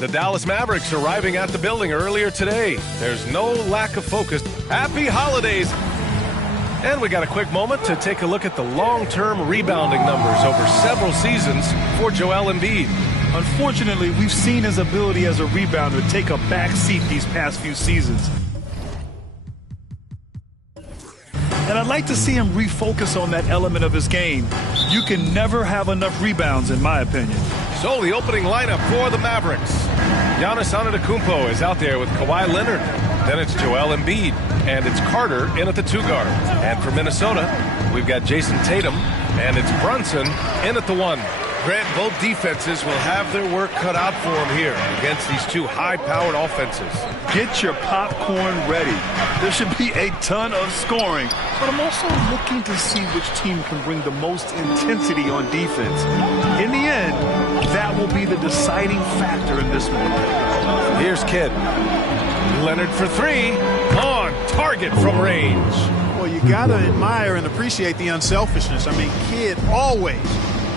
The Dallas Mavericks arriving at the building earlier today. There's no lack of focus. Happy holidays! And we got a quick moment to take a look at the long-term rebounding numbers over several seasons for Joel Embiid. Unfortunately, we've seen his ability as a rebounder take a back seat these past few seasons. And I'd like to see him refocus on that element of his game. You can never have enough rebounds, in my opinion. So the opening lineup for the Mavericks. Giannis Antetokounmpo is out there with Kawhi Leonard. Then it's Joel Embiid, and it's Carter in at the 2 guard. And for Minnesota, we've got Jason Tatum, and it's Brunson in at the 1. Grant, both defenses will have their work cut out for them here against these two high-powered offenses. Get your popcorn ready. There should be a ton of scoring, but I'm also looking to see which team can bring the most intensity on defense. In the end, that will be the deciding factor in this one. Here's Kidd. Leonard for 3, on target from range. Well, you got to admire and appreciate the unselfishness. I mean, Kidd always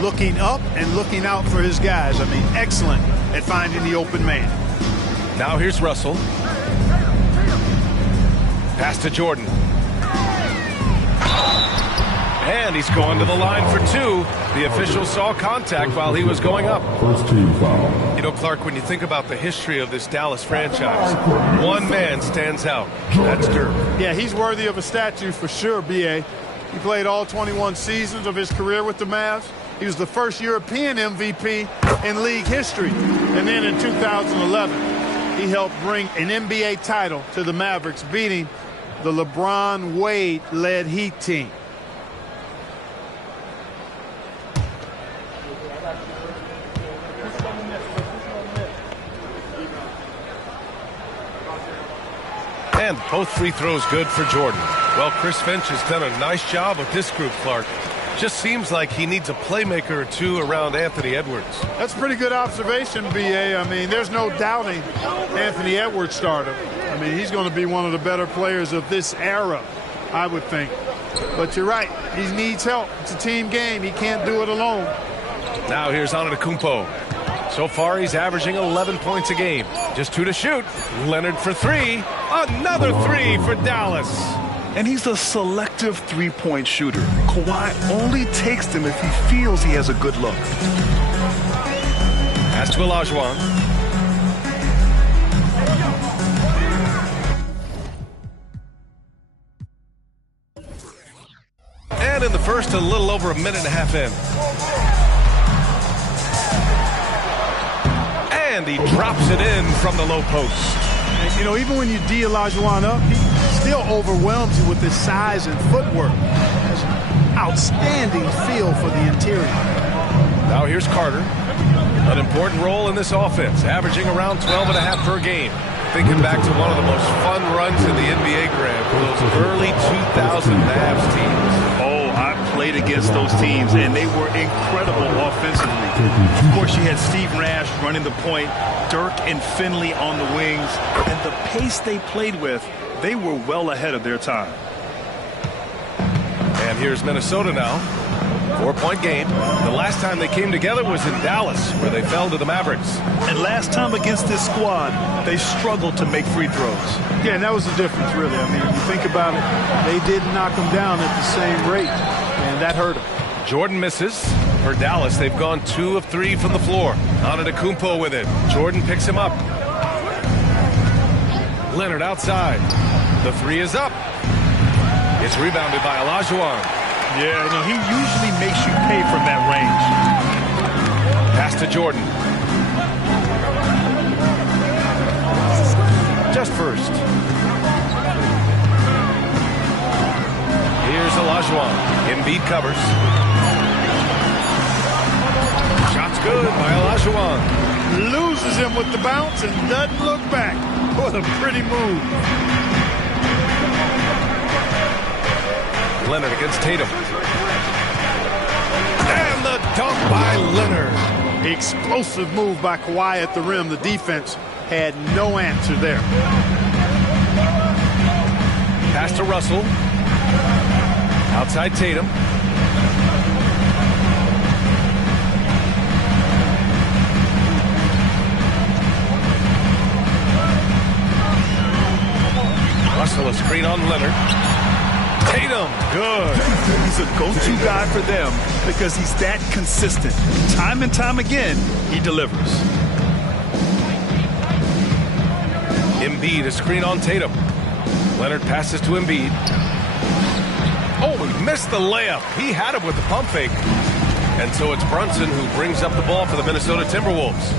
looking up and looking out for his guys. I mean, excellent at finding the open man. Now here's Russell. Pass to Jordan. And he's going to the line for 2. The official saw contact while he was going up. First team foul. You know, Clark, when you think about the history of this Dallas franchise, one man stands out. That's Dirk. Yeah, he's worthy of a statue for sure, B.A. He played all 21 seasons of his career with the Mavs. He was the first European MVP in league history. And then in 2011, he helped bring an NBA title to the Mavericks, beating the LeBron Wade-led Heat team. And both free throws good for Jordan. Well, Chris Finch has done a nice job with this group, Clark. Just seems like he needs a playmaker or two around Anthony Edwards. That's a pretty good observation, B.A. I mean, there's no doubting Anthony Edwards' stardom. I mean, he's going to be one of the better players of this era, I would think. But you're right. He needs help. It's a team game. He can't do it alone. Now here's Antetokounmpo. So far, he's averaging 11 points a game. Just 2 to shoot. Leonard for 3. Another 3 for Dallas. And he's a selective three-point shooter. Kawhi only takes them if he feels he has a good look. Pass to Olajuwon. And in the first, a little over a minute and a half in. And he drops it in from the low post. And, you know, even when you D Olajuwon up, he still overwhelms you with his size and footwork. Has an outstanding feel for the interior. Now here's Carter. An important role in this offense, averaging around 12.5 per game. Thinking back to one of the most fun runs in the NBA, Graham, for those early 2000 Mavs teams. Oh, I played against those teams, and they were incredible offensively. Of course, you had Steve Nash running the point, Dirk and Finley on the wings, and the pace they played with, they were well ahead of their time. And here's Minnesota now. 4-point game. The last time they came together was in Dallas, where they fell to the Mavericks. And last time against this squad, they struggled to make free throws. Yeah, and that was the difference, really. I mean, if you think about it, they didn't knock them down at the same rate, and that hurt them. Jordan misses. For Dallas, they've gone 2 of 3 from the floor. Antetokounmpo with it. Jordan picks him up. Leonard outside. The 3 is up. It's rebounded by Olajuwon. Yeah, you know, he usually makes you pay from that range. Pass to Jordan. Just first. Here's Olajuwon. Embiid covers. Shot's good by Olajuwon. Loses him with the bounce and doesn't look back. What a pretty move. Leonard against Tatum. And the dunk by Leonard. Explosive move by Kawhi at the rim. The defense had no answer there. Pass to Russell. Outside Tatum. Russell, a screen on Leonard. Tatum, good. He's a go-to guy for them because he's that consistent. Time and time again, he delivers. Embiid, a screen on Tatum. Leonard passes to Embiid. Oh, he missed the layup. He had it with the pump fake. And so it's Brunson who brings up the ball for the Minnesota Timberwolves.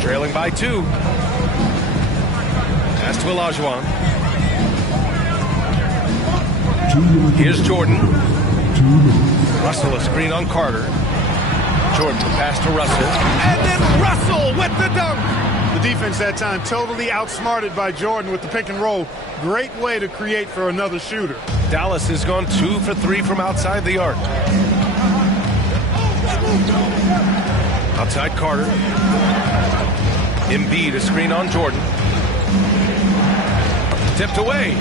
Trailing by 2. Pass to Olajuwon. Here's Jordan. Russell, a screen on Carter. Jordan, the pass to Russell. And then Russell with the dunk. The defense that time totally outsmarted by Jordan with the pick and roll. Great way to create for another shooter. Dallas has gone 2 for 3 from outside the arc. Outside Carter. Embiid, a screen on Jordan. Tipped away.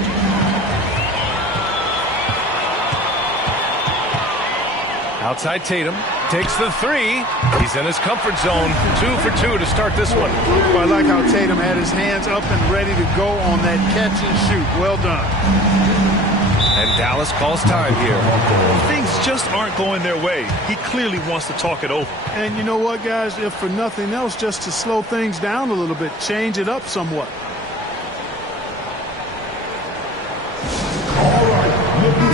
Outside Tatum. Takes the 3. He's in his comfort zone. 2 for 2 to start this one. Well, I like how Tatum had his hands up and ready to go on that catch and shoot. Well done. And Dallas calls time here. Things just aren't going their way. He clearly wants to talk it over. And you know what, guys? If for nothing else, just to slow things down a little bit, change it up somewhat.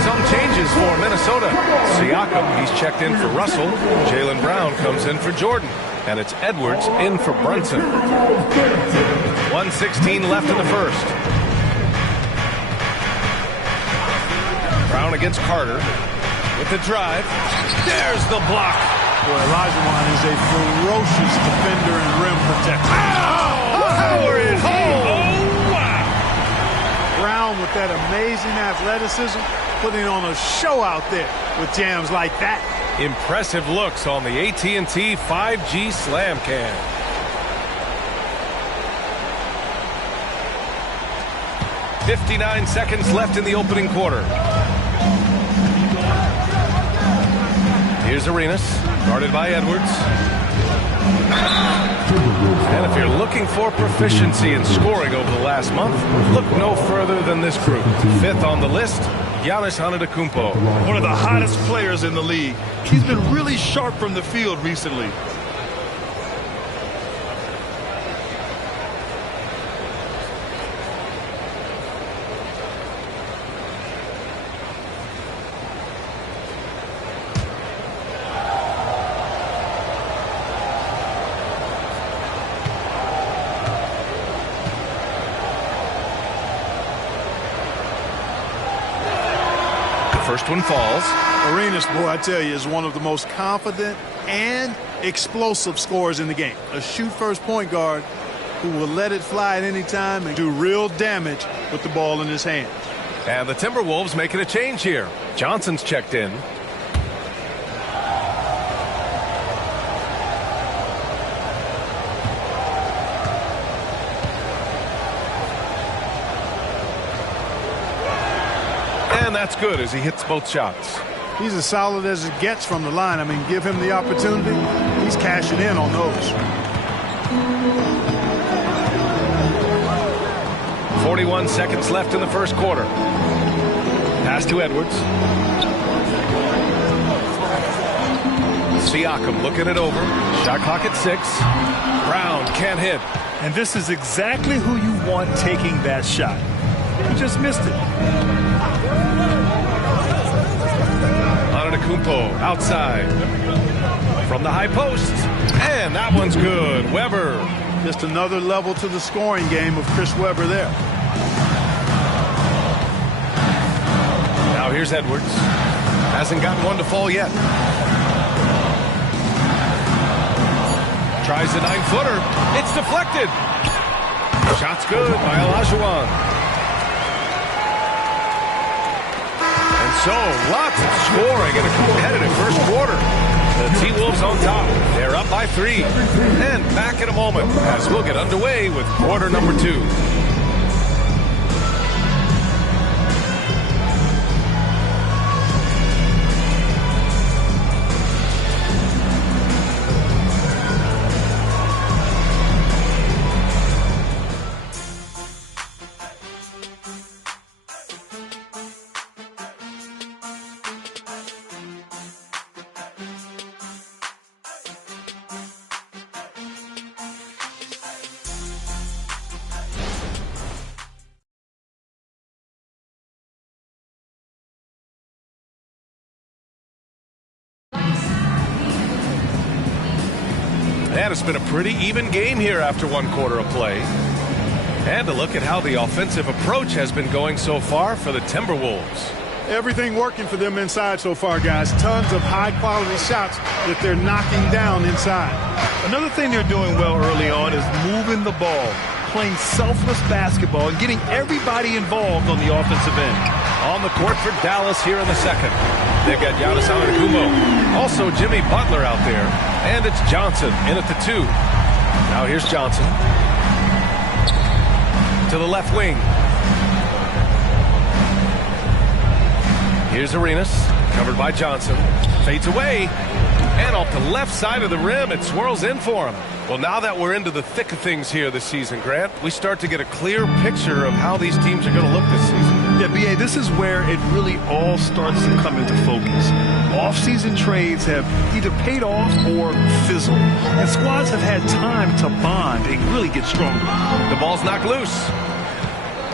Some changes for Minnesota. Siakam, he's checked in for Russell. Jaylen Brown comes in for Jordan. And it's Edwards in for Brunson. 1:16 left in the first. Brown against Carter with the drive. There's the block. Boy, Olajuwon is a ferocious defender and rim protector. Power it home. Oh, wow. Brown with that amazing athleticism, putting on a show out there with jams like that. Impressive looks on the AT&T 5G Slam Cam. .59 seconds left in the opening quarter. Here's Arenas, guarded by Edwards. And if you're looking for proficiency in scoring over the last month, look no further than this group. 5th on the list, Giannis Antetokounmpo. One of the hottest players in the league. He's been really sharp from the field recently. First one falls. Arenas, boy, I tell you, is one of the most confident and explosive scorers in the game. A shoot-first point guard who will let it fly at any time and do real damage with the ball in his hands. And the Timberwolves making a change here. Johnson's checked in. And that's good as he hits both shots. He's as solid as it gets from the line. I mean, give him the opportunity. He's cashing in on those. 41 seconds left in the first quarter. Pass to Edwards. Siakam looking it over. Shot clock at 6. Brown can't hit. And this is exactly who you want taking that shot. He just missed it. Antetokounmpo outside. From the high post. And that one's good. Weber. Just another level to the scoring game of Chris Webber there. Now here's Edwards. Hasn't gotten one to fall yet. Tries a 9-footer. It's deflected. Shot's good by Olajuwon. And so, lots of scoring in a competitive first quarter. The T-Wolves on top. They're up by 3. And back in a moment as we'll get underway with quarter number 2. And it's been a pretty even game here after one quarter of play. And a look at how the offensive approach has been going so far for the Timberwolves. Everything working for them inside so far, guys. Tons of high-quality shots that they're knocking down inside. Another thing they're doing well early on is moving the ball, playing selfless basketball, and getting everybody involved on the offensive end. On the court for Dallas here in the second. They've got Giannis Antetokounmpo. Also Jimmy Butler out there. And it's Johnson in at the 2. Now here's Johnson. To the left wing. Here's Arenas, covered by Johnson. Fades away. And off the left side of the rim, it swirls in for him. Well, now that we're into the thick of things here this season, Grant, we start to get a clear picture of how these teams are going to look this season. Yeah, B.A., this is where it really all starts to come into focus. Off-season trades have either paid off or fizzled, and squads have had time to bond and really get stronger. The ball's knocked loose.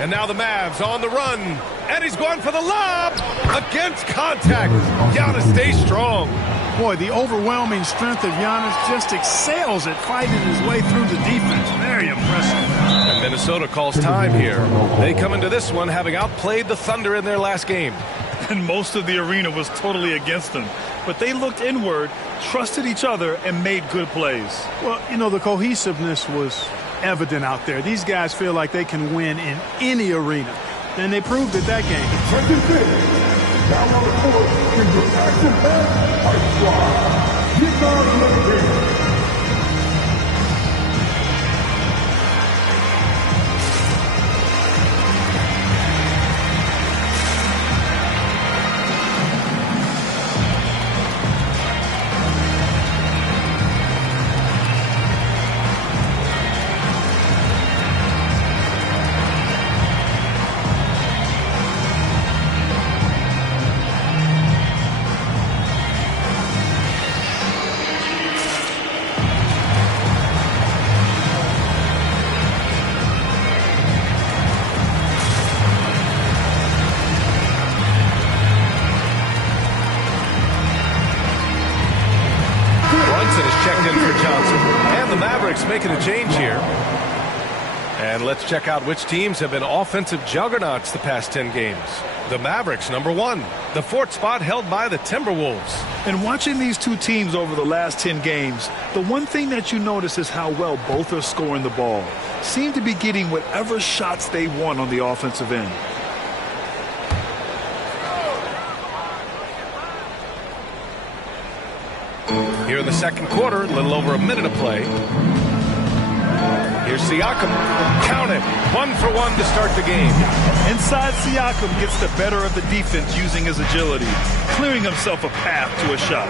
And now the Mavs on the run. And he's going for the lob. Against contact. Giannis stays strong. Boy, the overwhelming strength of Giannis just excels at fighting his way through the defense. Very impressive. And Minnesota calls time here. They come into this one having outplayed the Thunder in their last game. And most of the arena was totally against them. But they looked inward, trusted each other, and made good plays. Well, you know, the cohesiveness was evident out there. These guys feel like they can win in any arena. And they proved it that game. Now on the court, in the action Ice Squad, Utah Liberty. Making a change here. And let's check out which teams have been offensive juggernauts the past 10 games. The Mavericks, #1. The 4th spot held by the Timberwolves. And watching these two teams over the last 10 games, the one thing that you notice is how well both are scoring the ball. Seem to be getting whatever shots they want on the offensive end. Here in the second quarter, a little over a minute of play. Here's Siakam. Count it. 1 for 1 to start the game. Inside, Siakam gets the better of the defense using his agility, clearing himself a path to a shot.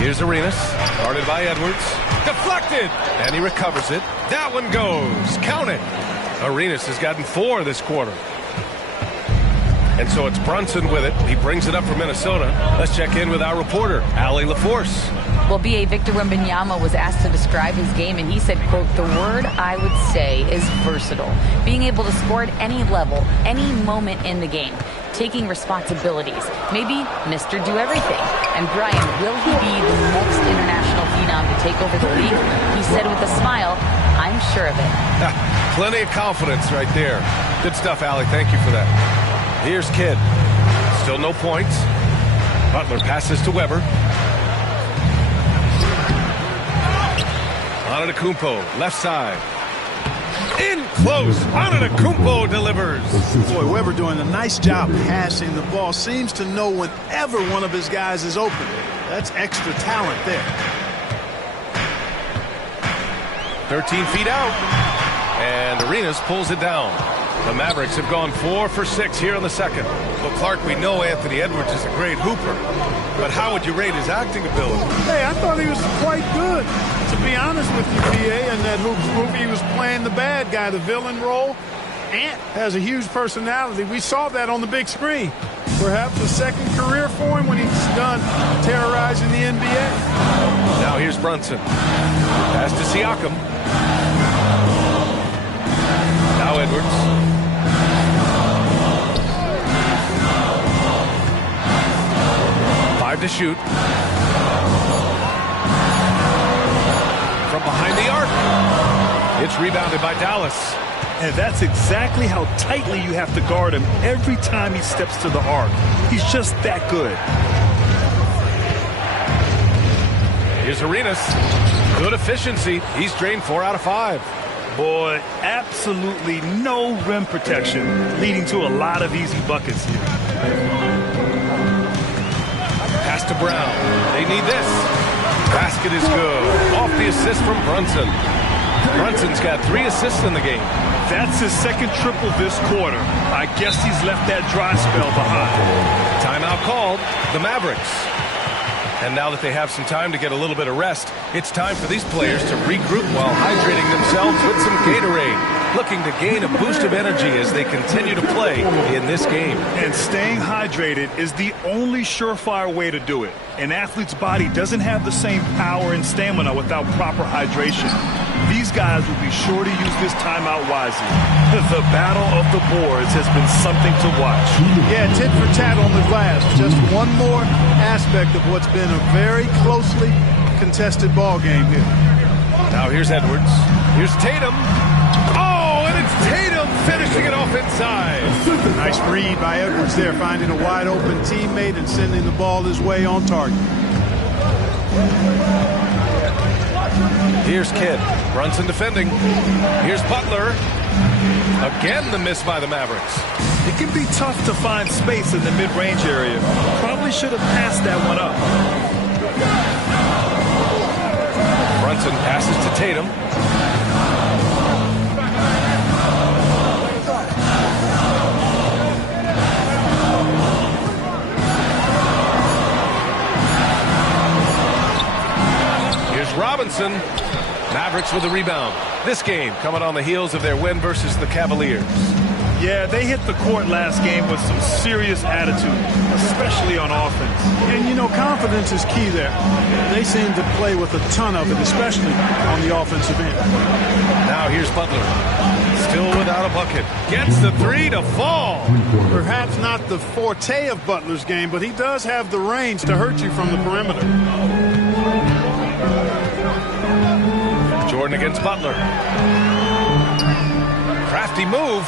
Here's Arenas, guarded by Edwards. Deflected, and he recovers it. That one goes. Count it. Arenas has gotten 4 this quarter. And so it's Brunson with it. He brings it up for Minnesota. Let's check in with our reporter, Allie LaForce. Well, B.A. Victor Wembanyama was asked to describe his game, and he said, quote, "The word I would say is versatile. Being able to score at any level, any moment in the game. Taking responsibilities. Maybe Mr. Do Everything." And Brian, will he be the next international phenom to take over the league? He said with a smile, "I'm sure of it." Plenty of confidence right there. Good stuff, Allie. Thank you for that. Here's Kidd. Still no points. Butler passes to Weber. Antetokounmpo, left side. In close. Antetokounmpo delivers. Boy, Weber doing a nice job passing the ball. Seems to know whenever one of his guys is open. That's extra talent there. 13 feet out. And Arenas pulls it down. The Mavericks have gone 4 for 6 here in the second. Well, Clark, we know Anthony Edwards is a great hooper, but how would you rate his acting ability? Hey, I thought he was quite good. To be honest with you, PA, in that Hoops movie, he was playing the bad guy, the villain role. Ant has a huge personality. We saw that on the big screen. Perhaps a second career for him when he's done terrorizing the NBA. Now here's Brunson. Pass to Siakam. Now Edwards. 5 to shoot. It's rebounded by Dallas. And that's exactly how tightly you have to guard him every time he steps to the arc. He's just that good. Here's Arenas. Good efficiency. He's drained 4 out of 5. Boy, absolutely no rim protection, leading to a lot of easy buckets here. Pass to Brown. They need this. Basket is good. Off the assist from Brunson. Brunson's got 3 assists in the game. That's his second triple this quarter. I guess he's left that dry spell behind. Timeout called. The Mavericks. And now that they have some time to get a little bit of rest, it's time for these players to regroup while hydrating themselves with some Gatorade, looking to gain a boost of energy as they continue to play in this game. And staying hydrated is the only surefire way to do it. An athlete's body doesn't have the same power and stamina without proper hydration. These guys will be sure to use this timeout wisely. The battle of the boards has been something to watch. Yeah, tit for tat on the glass. Just one more aspect of what's been a very closely contested ball game here. Now here's Edwards. Here's Tatum. Oh, and it's Tatum finishing it off inside. Nice read by Edwards there, finding a wide open teammate and sending the ball his way on target. Here's Kidd. Brunson defending. Here's Butler. Again the miss by the Mavericks. It can be tough to find space in the mid-range area. Probably should have passed that one up. Brunson passes to Tatum. Here's Robinson. Mavericks with a rebound. This game coming on the heels of their win versus the Cavaliers. Yeah, they hit the court last game with some serious attitude, especially on offense. And, you know, confidence is key there. They seem to play with a ton of it, especially on the offensive end. Now here's Butler. Still without a bucket. Gets the 3 to fall. Perhaps not the forte of Butler's game, but he does have the range to hurt you from the perimeter. Jordan against Butler. Crafty move.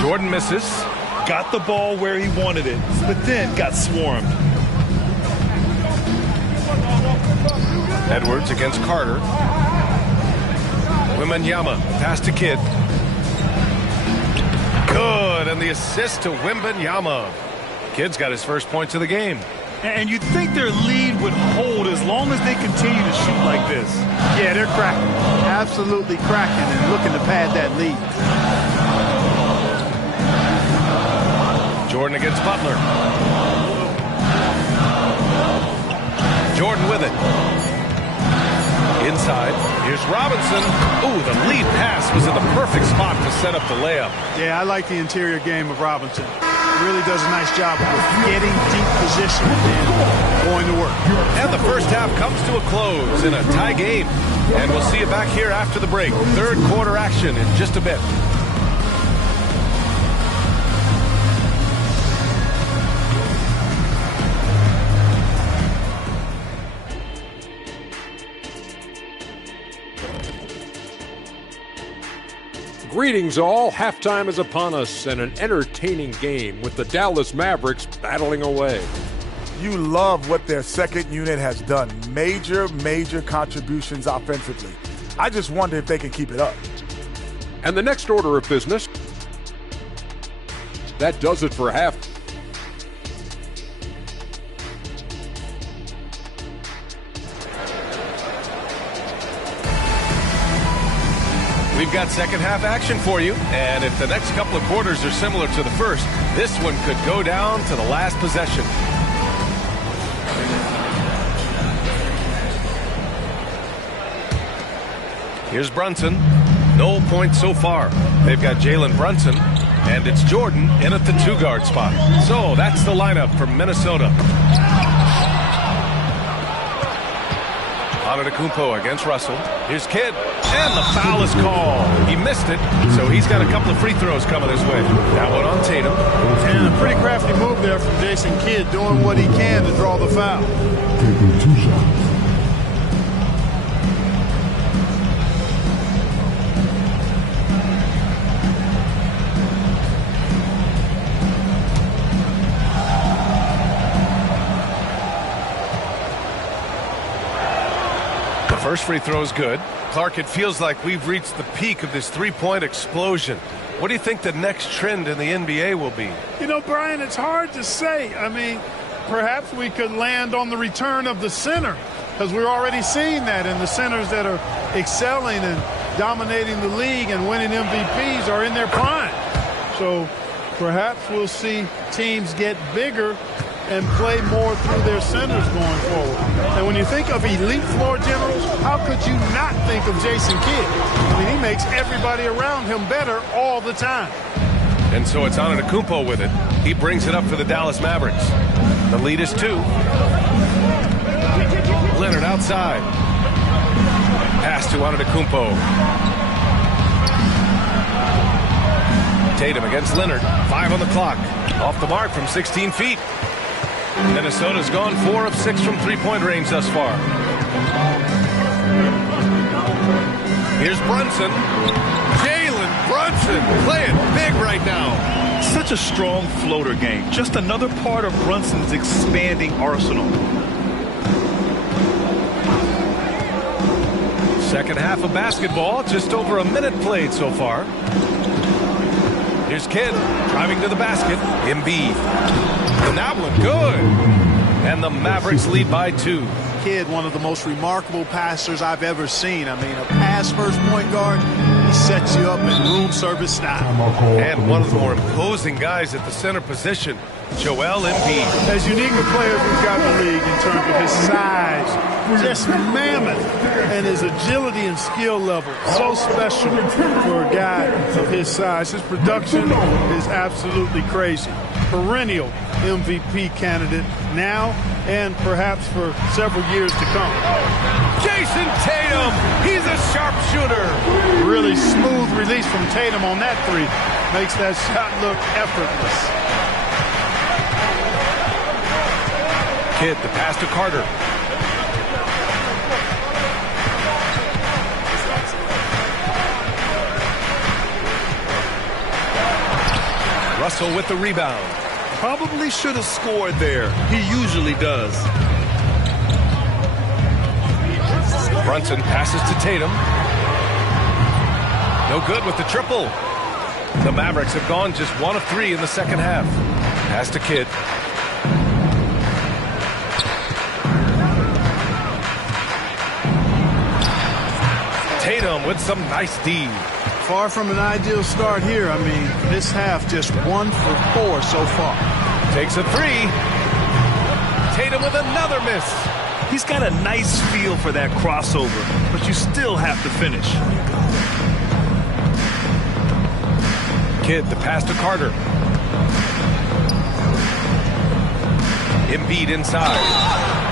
Jordan misses. Got the ball where he wanted it, but then got swarmed. Edwards against Carter. Wembanyama. Pass to Kidd. Good, and the assist to Wembanyama. Kidd's got his first points of the game. And you'd think their lead would hold as long as they continue to shoot like this. Yeah, they're cracking. Absolutely cracking and looking to pad that lead. Jordan against Butler. Jordan with it. Inside. Here's Robinson. Ooh, the lead pass was in the perfect spot to set up the layup. Yeah, I like the interior game of Robinson. He really does a nice job of getting deep position and going to work. And the first half comes to a close in a tie game. And we'll see you back here after the break. Third quarter action in just a bit. Greetings all. Halftime is upon us and an entertaining game with the Dallas Mavericks battling away. You love what their second unit has done. Major contributions offensively. I just wonder if they can keep it up. And the next order of business, that does it for half. We've got second half action for you, and if the next couple of quarters are similar to the first, this one could go down to the last possession. Here's Brunson. No points so far. They've got Jalen Brunson, and it's Jordan in at the 2-guard spot. So that's the lineup for Minnesota. Antetokounmpo against Russell. Here's Kidd. And the foul is called. He missed it, so he's got a couple of free throws coming his way. That one on Tatum. And a pretty crafty move there from Jason Kidd, doing what he can to draw the foul. Taking 2 shots. First free throw is good. Clark, it feels like we've reached the peak of this three-point explosion. What do you think the next trend in the NBA will be? You know, Brian, it's hard to say. I mean, perhaps we could land on the return of the center, because we're already seeing that, and the centers that are excelling and dominating the league and winning MVPs are in their prime. So perhaps we'll see teams get bigger and play more through their centers going forward. And when you think of elite floor generals, how could you not think of Jason Kidd? I mean, he makes everybody around him better all the time. And so it's Antetokounmpo with it. He brings it up for the Dallas Mavericks. The lead is 2. Leonard outside. Pass to Antetokounmpo. Tatum against Leonard. 5 on the clock. Off the mark from 16 feet. Minnesota's gone 4 of 6 from three-point range thus far. Here's Brunson. Jalen Brunson playing big right now. Such a strong floater game. Just another part of Brunson's expanding arsenal. Second half of basketball, just over a minute played so far. Here's Kidd driving to the basket. Embiid. And that one good. And the Mavericks lead by 2. Kidd, one of the most remarkable passers I've ever seen. I mean, a pass-first point guard, he sets you up in room service style. And one of the more imposing guys at the center position, Joel Embiid. As unique a player we've got in the league in terms of his size, just mammoth, and his agility and skill level, so special for a guy of his size. His production is absolutely crazy. Perennial MVP candidate now and perhaps for several years to come. Jason Tatum, he's a sharpshooter. Really smooth release from Tatum on that three. Makes that shot look effortless. Kidd, the pass to Carter. Russell with the rebound. Probably should have scored there. He usually does. Brunson passes to Tatum. No good with the triple. The Mavericks have gone just 1 of 3 in the second half. Pass to Kidd. Tatum with some nice D. Far from an ideal start here. I mean, this half just 1 for 4 so far. Takes a 3. Tatum with another miss. He's got a nice feel for that crossover, but you still have to finish. Kidd, the pass to Carter. Embiid inside.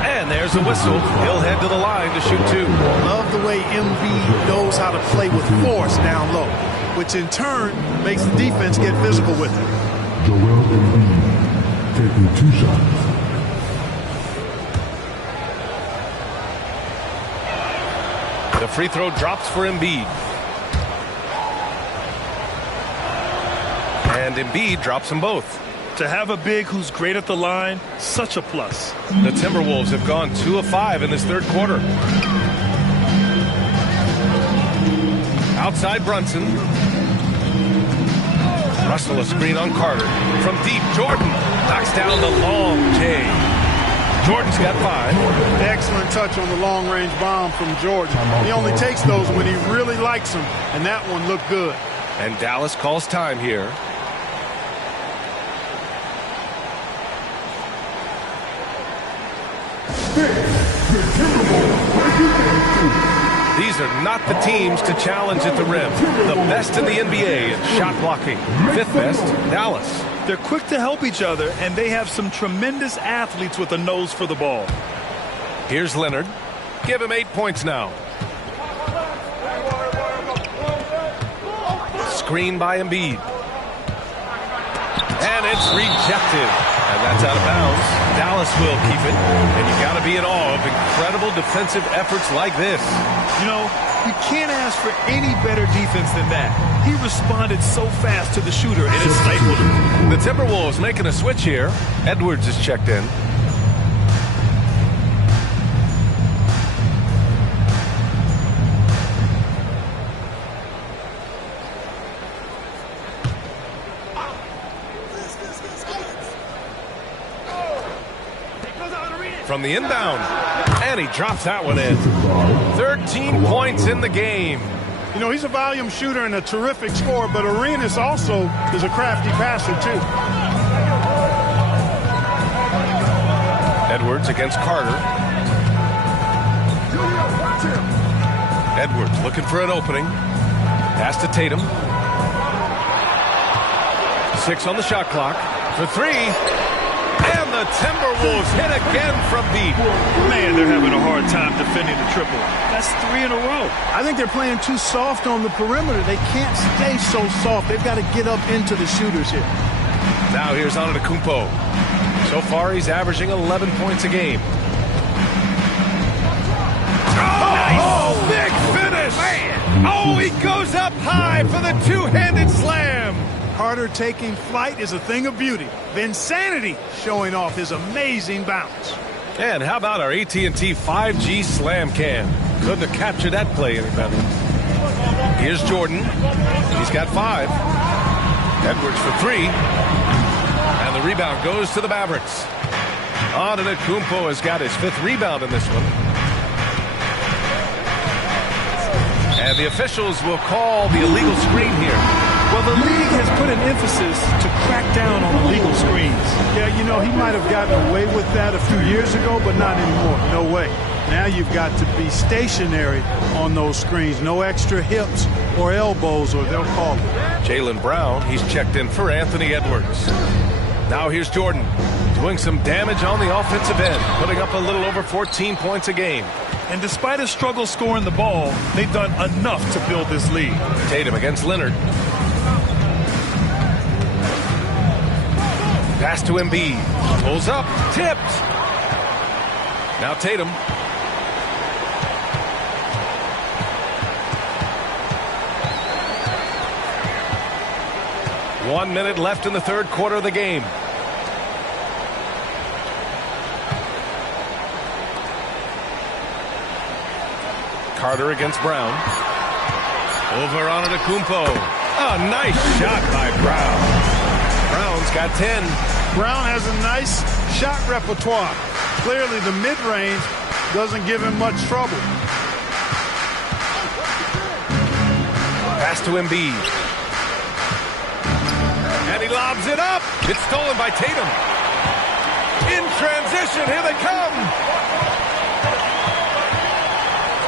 And there's a whistle. He'll head to the line to shoot 2. Love the way Embiid knows how to play with force down low, which in turn makes the defense get physical with him. Joel Embiid taking 2 shots. The free throw drops for Embiid. And Embiid drops them both. To have a big who's great at the line, such a plus. The Timberwolves have gone 2 of 5 in this third quarter. Outside Brunson. Russell a screen on Carter. From deep, Jordan knocks down the long J. Jordan's got 5. Excellent touch on the long-range bomb from Jordan. He only takes those when he really likes them, and that one looked good. And Dallas calls time here. These are not the teams to challenge at the rim. The best in the NBA in shot blocking. 5th best, Dallas. They're quick to help each other, and they have some tremendous athletes with a nose for the ball. Here's Leonard. Give him 8 points now. Screen by Embiid. And it's rejected. And that's out of bounds. Dallas will keep it. And you got to be in awe of incredible defensive efforts like this. You know, you can't ask for any better defense than that. He responded so fast to the shooter, and it stifled him. The Timberwolves making a switch here. Edwards is checked in. from the inbound. And he drops that one in. 13 points in the game. You know, he's a volume shooter and a terrific scorer, but Arenas also is a crafty passer, too. Edwards against Carter. Edwards looking for an opening. Pass to Tatum. 6 on the shot clock. For 3. And the Timberwolves hit again from deep. Man, they're having a hard time defending the triple. That's 3 in a row. I think they're playing too soft on the perimeter. They can't stay so soft. They've got to get up into the shooters here. Now here's Antetokounmpo. So far, he's averaging 11 points a game. Oh, big finish! Man. Oh, he goes up high for the two-handed slam. Carter taking flight is a thing of beauty. Vinsanity showing off his amazing bounce. And how about our AT&T 5G slam cam? Couldn't have captured that play any better. Here's Jordan. He's got 5. Edwards for 3. And the rebound goes to the Mavericks. Antetokounmpo has got his 5th rebound in this one. And the officials will call the illegal screen here. Well, the league has put an emphasis to crack down on illegal screens. Yeah, you know, he might have gotten away with that a few years ago, but not anymore. No way. Now you've got to be stationary on those screens. No extra hips or elbows, or they'll call it. Jaylen Brown, he's checked in for Anthony Edwards. Now here's Jordan doing some damage on the offensive end, putting up a little over 14 points a game. And despite a struggle scoring the ball, they've done enough to build this lead. Tatum against Leonard. Pass to Embiid. Pulls up. Tipped. Now Tatum. One minute left in the third quarter of the game. Carter against Brown. Over Antetokounmpo. A nice shot by Brown. Brown's got 10. Brown has a nice shot repertoire. Clearly the mid-range doesn't give him much trouble. Pass to Embiid. And he lobs it up. It's stolen by Tatum. In transition, here they come.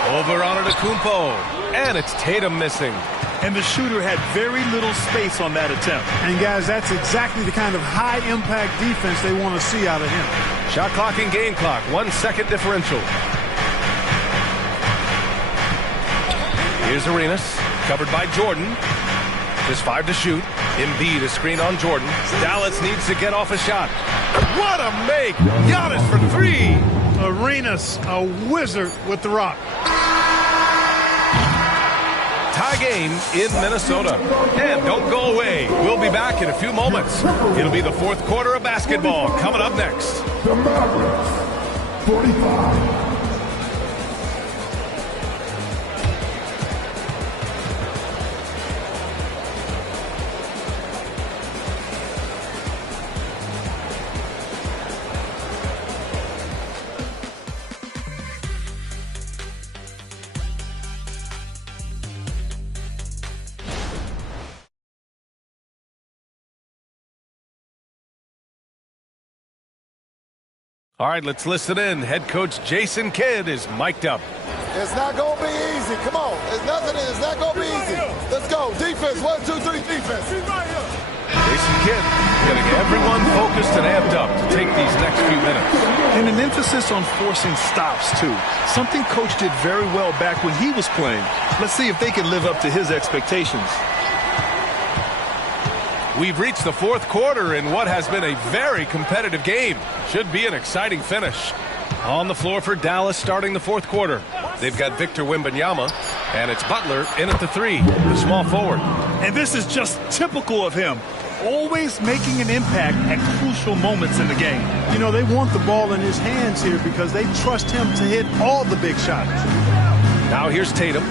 Over Antetokounmpo. And it's Tatum missing. And the shooter had very little space on that attempt. And guys, that's exactly the kind of high-impact defense they want to see out of him. Shot clock and game clock, 1 second differential. Here's Arenas, covered by Jordan. Just 5 to shoot. Embiid is screened on Jordan. Dallas needs to get off a shot. What a make! Giannis for 3. Arenas, a wizard with the rock. Tie game in Minnesota. And don't go away. We'll be back in a few moments. It'll be the fourth quarter of basketball coming up next. The Mavericks, 45. All right, let's listen in. Head coach Jason Kidd is mic'd up. It's not going to be easy. Come on. It's not going to be easy. Let's go. Defense. 1, 2, 3, defense. Jason Kidd getting everyone focused and amped up to take these next few minutes. And an emphasis on forcing stops, too. Something Coach did very well back when he was playing. Let's see if they can live up to his expectations. We've reached the fourth quarter in what has been a very competitive game. Should be an exciting finish. On the floor for Dallas starting the fourth quarter. They've got Victor Wembanyama, and it's Butler in at the 3, the small forward. And this is just typical of him. Always making an impact at crucial moments in the game. You know, they want the ball in his hands here because they trust him to hit all the big shots. Now here's Tatum.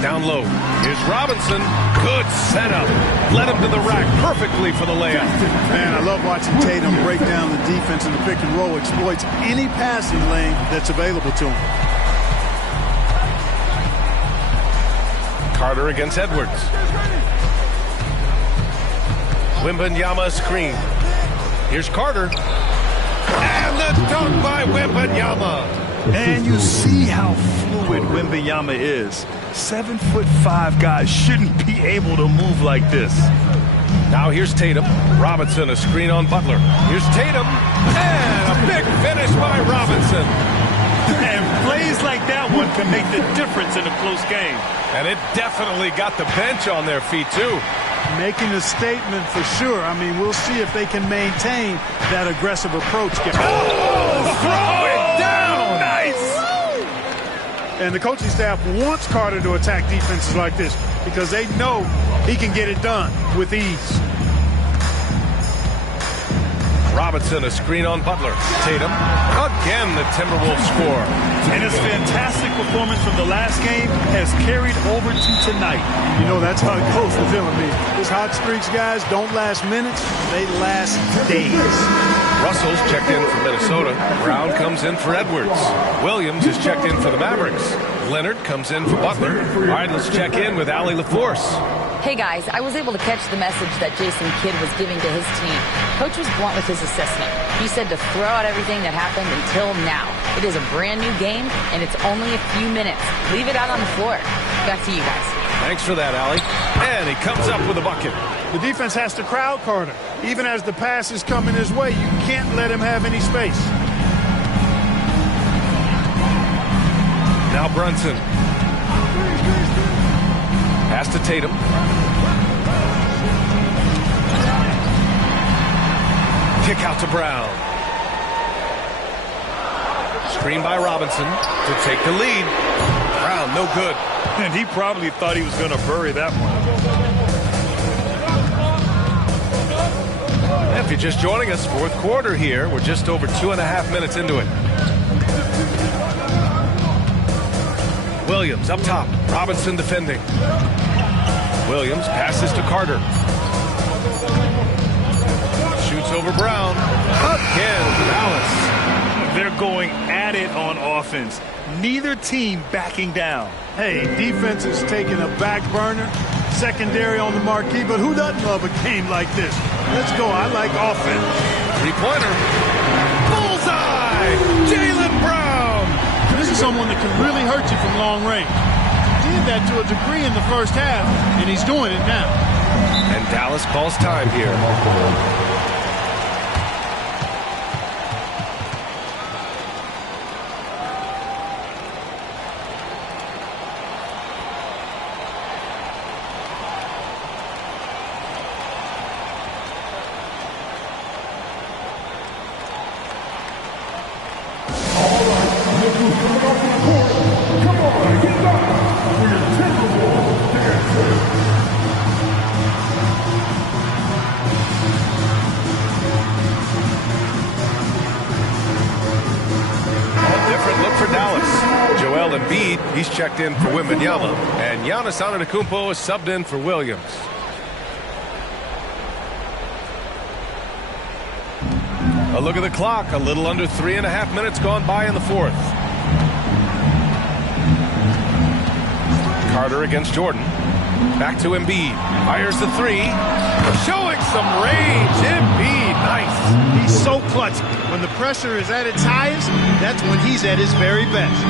down low. Here's Robinson. Good setup. Led him to the rack perfectly for the layup. Man, I love watching Tatum break down the defense in the pick and roll, exploits any passing lane that's available to him. Carter against Edwards. Wembanyama screen. Here's Carter. And the dunk by Wembanyama. And you see how fluid Wembanyama is. 7'5" guys shouldn't be able to move like this. Now here's Tatum. Robinson, a screen on Butler. Here's Tatum. And a big finish by Robinson. And plays like that one can make the difference in a close game. And it definitely got the bench on their feet, too. Making a statement for sure. I mean, we'll see if they can maintain that aggressive approach. Throw it down! Nice! And the coaching staff wants Carter to attack defenses like this because they know he can get it done with ease. Robinson, a screen on Butler. Tatum. Again, the Timberwolves score. And his fantastic performance from the last game has carried over to tonight. You know, that's how it goes with him. I mean, these hot streaks, guys, don't last minutes. They last days. Russell's checked in for Minnesota. Brown comes in for Edwards. Williams is checked in for the Mavericks. Leonard comes in for Butler. All right, let's check in with Allie LaForce. Hey guys, I was able to catch the message that Jason Kidd was giving to his team. Coach was blunt with his assessment. He said to throw out everything that happened until now. It is a brand new game, and it's only a few minutes. Leave it out on the floor. Back to you guys. Thanks for that, Allie. And he comes up with a bucket. The defense has to crowd Carter. Even as the pass is coming his way, you can't let him have any space. Now Brunson. Pass to Tatum. Kick out to Brown. Screen by Robinson to take the lead. Brown, no good. And he probably thought he was going to bury that one. If you're just joining us, fourth quarter here. We're just over 2.5 minutes into it. Williams up top. Robinson defending. Williams passes to Carter. Shoots over Brown. Again, Dallas. They're going at it on offense. Neither team backing down. Hey, defense is taking a back burner. Secondary on the marquee, but who doesn't love a game like this? Let's go. I like offense. Three-pointer. Bullseye! Jaylen Brown! This is someone that can really hurt you from long range. He did that to a degree in the first half, and he's doing it now. And Dallas calls time here. He's checked in for Wembanyama, and Giannis Antetokounmpo is subbed in for Williams. A look at the clock. A little under 3.5 minutes gone by in the fourth. Carter against Jordan. Back to Embiid. Fires the three. Showing some range. Embiid, nice. He's so clutch. When the pressure is at its highest, that's when he's at his very best.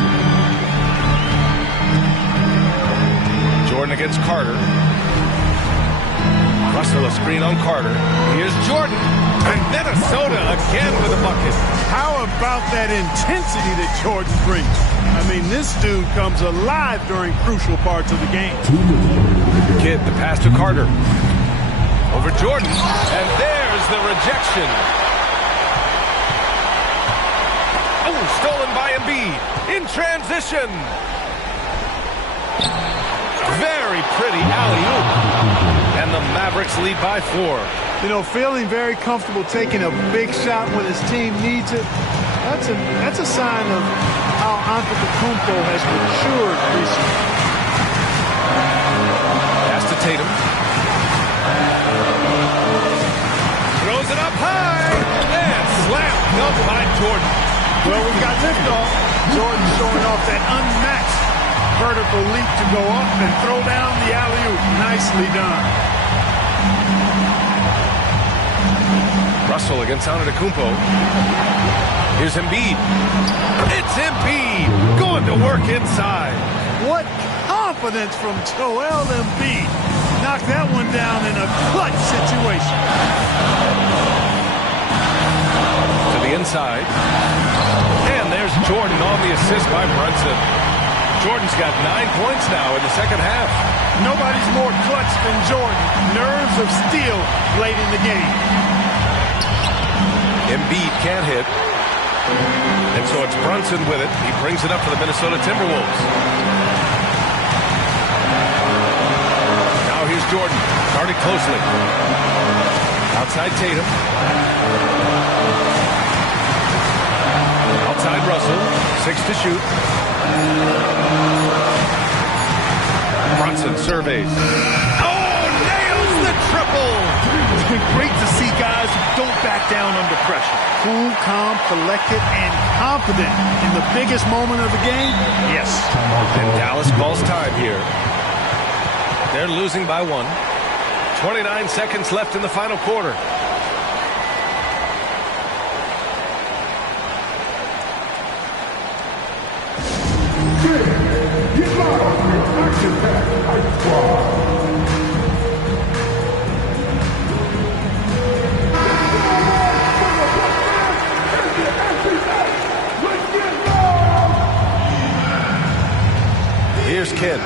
Jordan against Carter. Russell a screen on Carter. Here's Jordan. And Minnesota again with a bucket. How about that intensity that Jordan brings? I mean, this dude comes alive during crucial parts of the game. Kidd, the pass to Carter. Over Jordan. And there's the rejection. Oh, stolen by Embiid. In transition. Very pretty alley-oop. And the Mavericks lead by 4. You know, feeling very comfortable taking a big shot when his team needs it. That's a sign of how Antetokounmpo has matured recently. Tatum. Throws it up high and slammed up by Jordan. Well, we've got liftoff. Jordan showing off that unmatched vertical leap to go up and throw down the alley-oop. Nicely done. Russell against Antetokounmpo. Here's Embiid. It's Embiid going to work inside. What confidence from Joel Embiid. Knocked that one down in a clutch situation. To the inside. And there's Jordan on the assist by Brunson. Jordan's got 9 points now in the second half. Nobody's more clutch than Jordan. Nerves of steel late in the game. Embiid can't hit. And so it's Brunson with it. He brings it up for the Minnesota Timberwolves. Now here's Jordan, guarded closely. Outside Tatum. Outside Russell. 6 to shoot. Brunson surveys. Oh, nails the triple! It's been great to see guys who don't back down under pressure. Cool, calm, collected, and confident in the biggest moment of the game. Yes. And Dallas calls time here. They're losing by 1. 29 seconds left in the final quarter. Get loud, action pack, Ice Squad. Here's Kidd.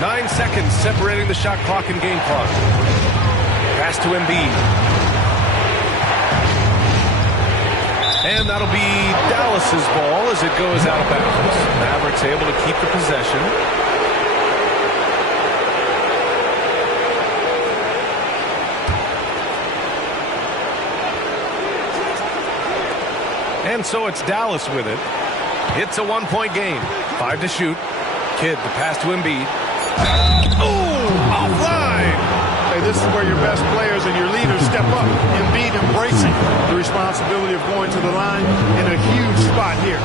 9 seconds separating the shot clock and game clock. Pass to Embiid. And that'll be Dallas's ball as it goes out of bounds. Mavericks able to keep the possession. And so it's Dallas with it. It's a 1-point game. 5 to shoot. Kidd, the pass to Embiid. Oh, offline. Hey, this is where your best players and your leaders step up. Embiid embracing the responsibility of going to the line in a huge spot here.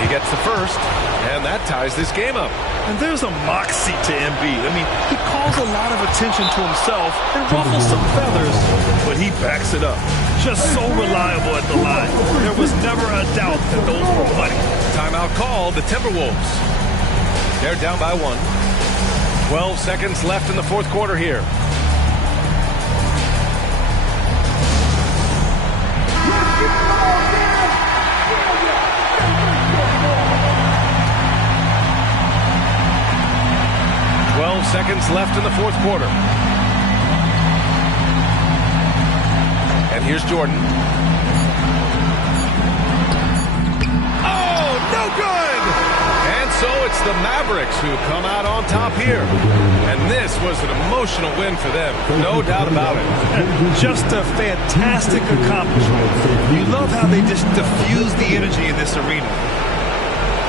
He gets the first, and that ties this game up. And there's a moxie to Embiid. I mean, he calls a lot of attention to himself and ruffles some feathers, but he backs it up. Just so reliable at the line. There was never a doubt that those were money. Timeout called, the Timberwolves. They're down by 1. 12 seconds left in the fourth quarter here. Seconds left in the fourth quarter. And here's Jordan. Oh, no good! And so it's the Mavericks who come out on top here. And this was an emotional win for them. No doubt about it. Just a fantastic accomplishment. You love how they just diffuse the energy in this arena.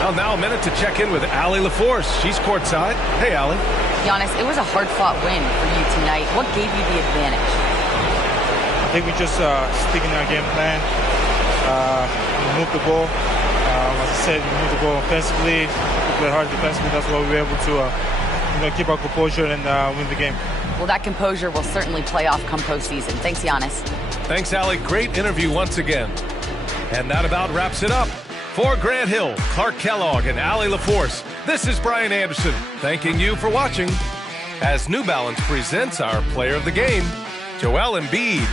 Well, now a minute to check in with Allie LaForce. She's courtside. Hey, Allie. Giannis, it was a hard-fought win for you tonight. What gave you the advantage? I think we just sticking our game plan. We moved the ball. As I said, we moved the ball offensively. We played hard defensively. That's why we were able to keep our composure and win the game. Well, that composure will certainly play off come postseason. Thanks, Giannis. Thanks, Allie. Great interview once again. And that about wraps it up. For Grant Hill, Clark Kellogg, and Allie LaForce, this is Brian Anderson, thanking you for watching as New Balance presents our player of the game, Joel Embiid.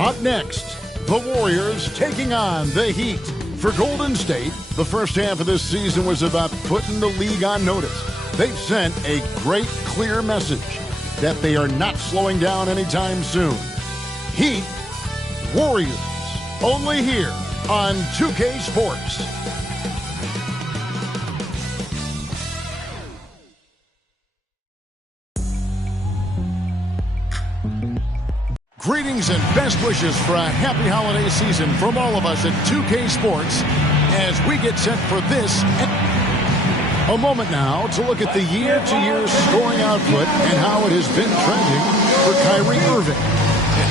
Up next, the Warriors taking on the Heat. For Golden State, the first half of this season was about putting the league on notice. They've sent a great, clear message that they are not slowing down anytime soon. Heat, Warriors, only here on 2K Sports. Greetings and best wishes for a happy holiday season from all of us at 2K Sports as we get set for this. A moment now to look at the year-to-year scoring output and how it has been trending for Kyrie Irving.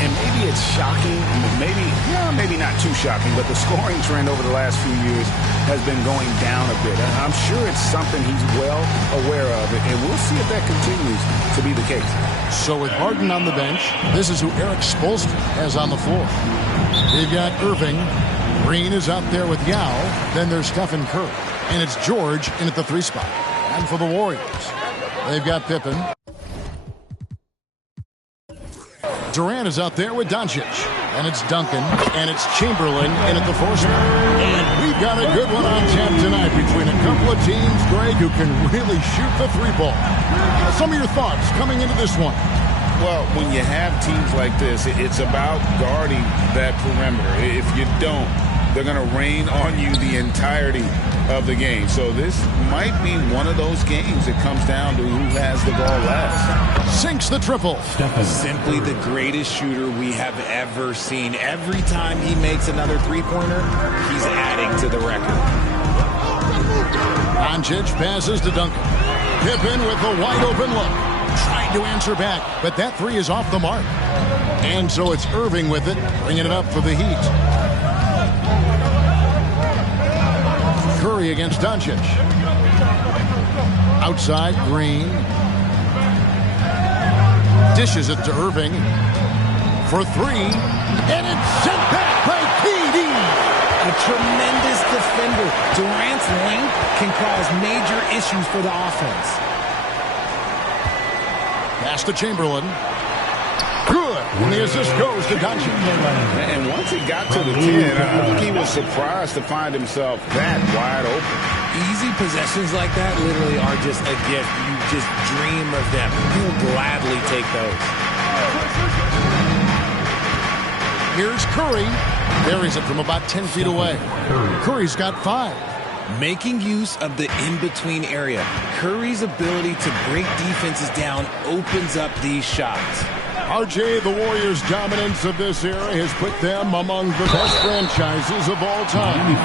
And maybe it's shocking, maybe not too shocking, but the scoring trend over the last few years has been going down a bit. I'm sure it's something he's well aware of, and we'll see if that continues to be the case. So with Harden on the bench, this is who Eric Spoelstra has on the floor. They've got Irving. Green is out there with Yao. Then there's Stephen Curry. And it's George in at the 3 spot. And for the Warriors, they've got Pippen. Durant is out there with Doncic. And it's Duncan. And it's Chamberlain in at the 4 spot. And we've got a good one on tap tonight between a couple of teams, Greg, who can really shoot the 3-ball. Some of your thoughts coming into this one. Well, when you have teams like this, it's about guarding that perimeter. If you don't, they're going to rain on you the entirety of the game. So this might be one of those games that comes down to who has the ball last. Sinks the triple. Simply the greatest shooter we have ever seen. Every time he makes another three-pointer, he's adding to the record. Doncic passes to Duncan. Pippen with a wide-open look. Trying to answer back, but that 3 is off the mark. And so it's Irving with it, bringing it up for the Heat. Curry against Doncic. Outside, Green. Dishes it to Irving for 3. And it's sent back by KD. A tremendous defender. Durant's length can cause major issues for the offense. Pass to Chamberlain. Good. And the assist goes to Doncic. And once he got to the 10, I think he was surprised to find himself that wide open. Easy possessions like that literally are just a gift. You just dream of them. You'll gladly take those. Here's Curry. Buries it from about 10 feet away. Curry's got 5. Making use of the in-between area. Curry's ability to break defenses down opens up these shots. RJ, the Warriors' dominance of this era has put them among the best franchises of all time.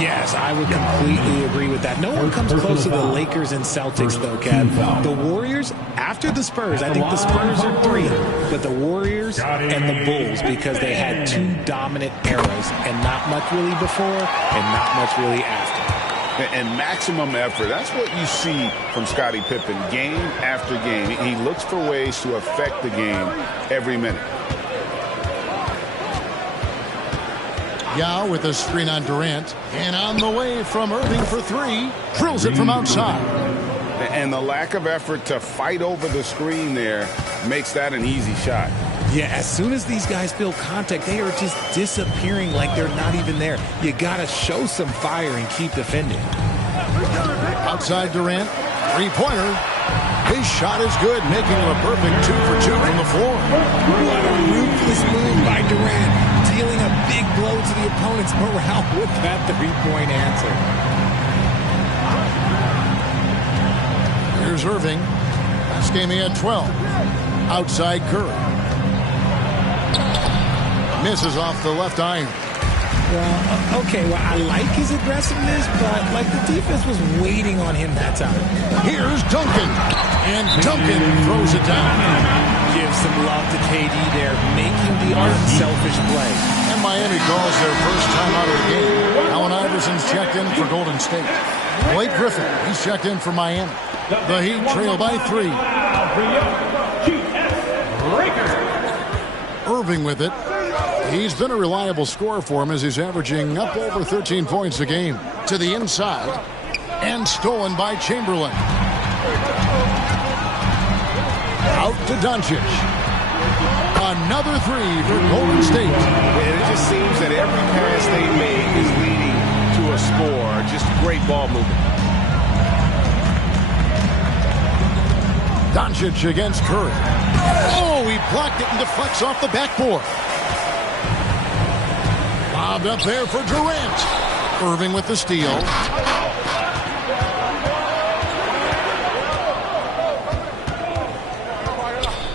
Yes, I would completely agree with that. No one comes close to the Lakers and Celtics, though, Kev. The Warriors, after the Spurs, I think the Spurs are 3, but the Warriors and the Bulls, because they had 2 dominant eras, and not much really before and not much really after. And maximum effort. That's what you see from Scottie Pippen game after game. He looks for ways to affect the game every minute. Yao with a screen on Durant. And on the way from Irving for 3. Drills it from outside. And the lack of effort to fight over the screen there makes that an easy shot. Yeah, as soon as these guys feel contact, they are just disappearing like they're not even there. You got to show some fire and keep defending. Outside Durant, 3-pointer. His shot is good, making him a perfect 2 for 2 from the floor. What a ruthless move by Durant, dealing a big blow to the opponent's morale with that 3-point answer. Here's Irving. Last game he had 12. Outside Curry. Misses off the left iron. Well, okay, I like his aggressiveness, but like the defense was waiting on him that time. Here's Duncan. And Duncan throws it down. Give some love to KD there, making the unselfish play. And Miami calls their first time out of the game. Allen Iverson's checked in for Golden State. Blake Griffin, he's checked in for Miami. The Heat trail by 3. Irving with it. He's been a reliable scorer for him as he's averaging up over 13 points a game. To the inside. And stolen by Chamberlain. Out to Doncic. Another 3 for Golden State. just seems that every pass they make is leading to a score. Just great ball movement. Doncic against Curry. Oh, he blocked it and deflects off the backboard. Lobbed up there for Durant. Irving with the steal.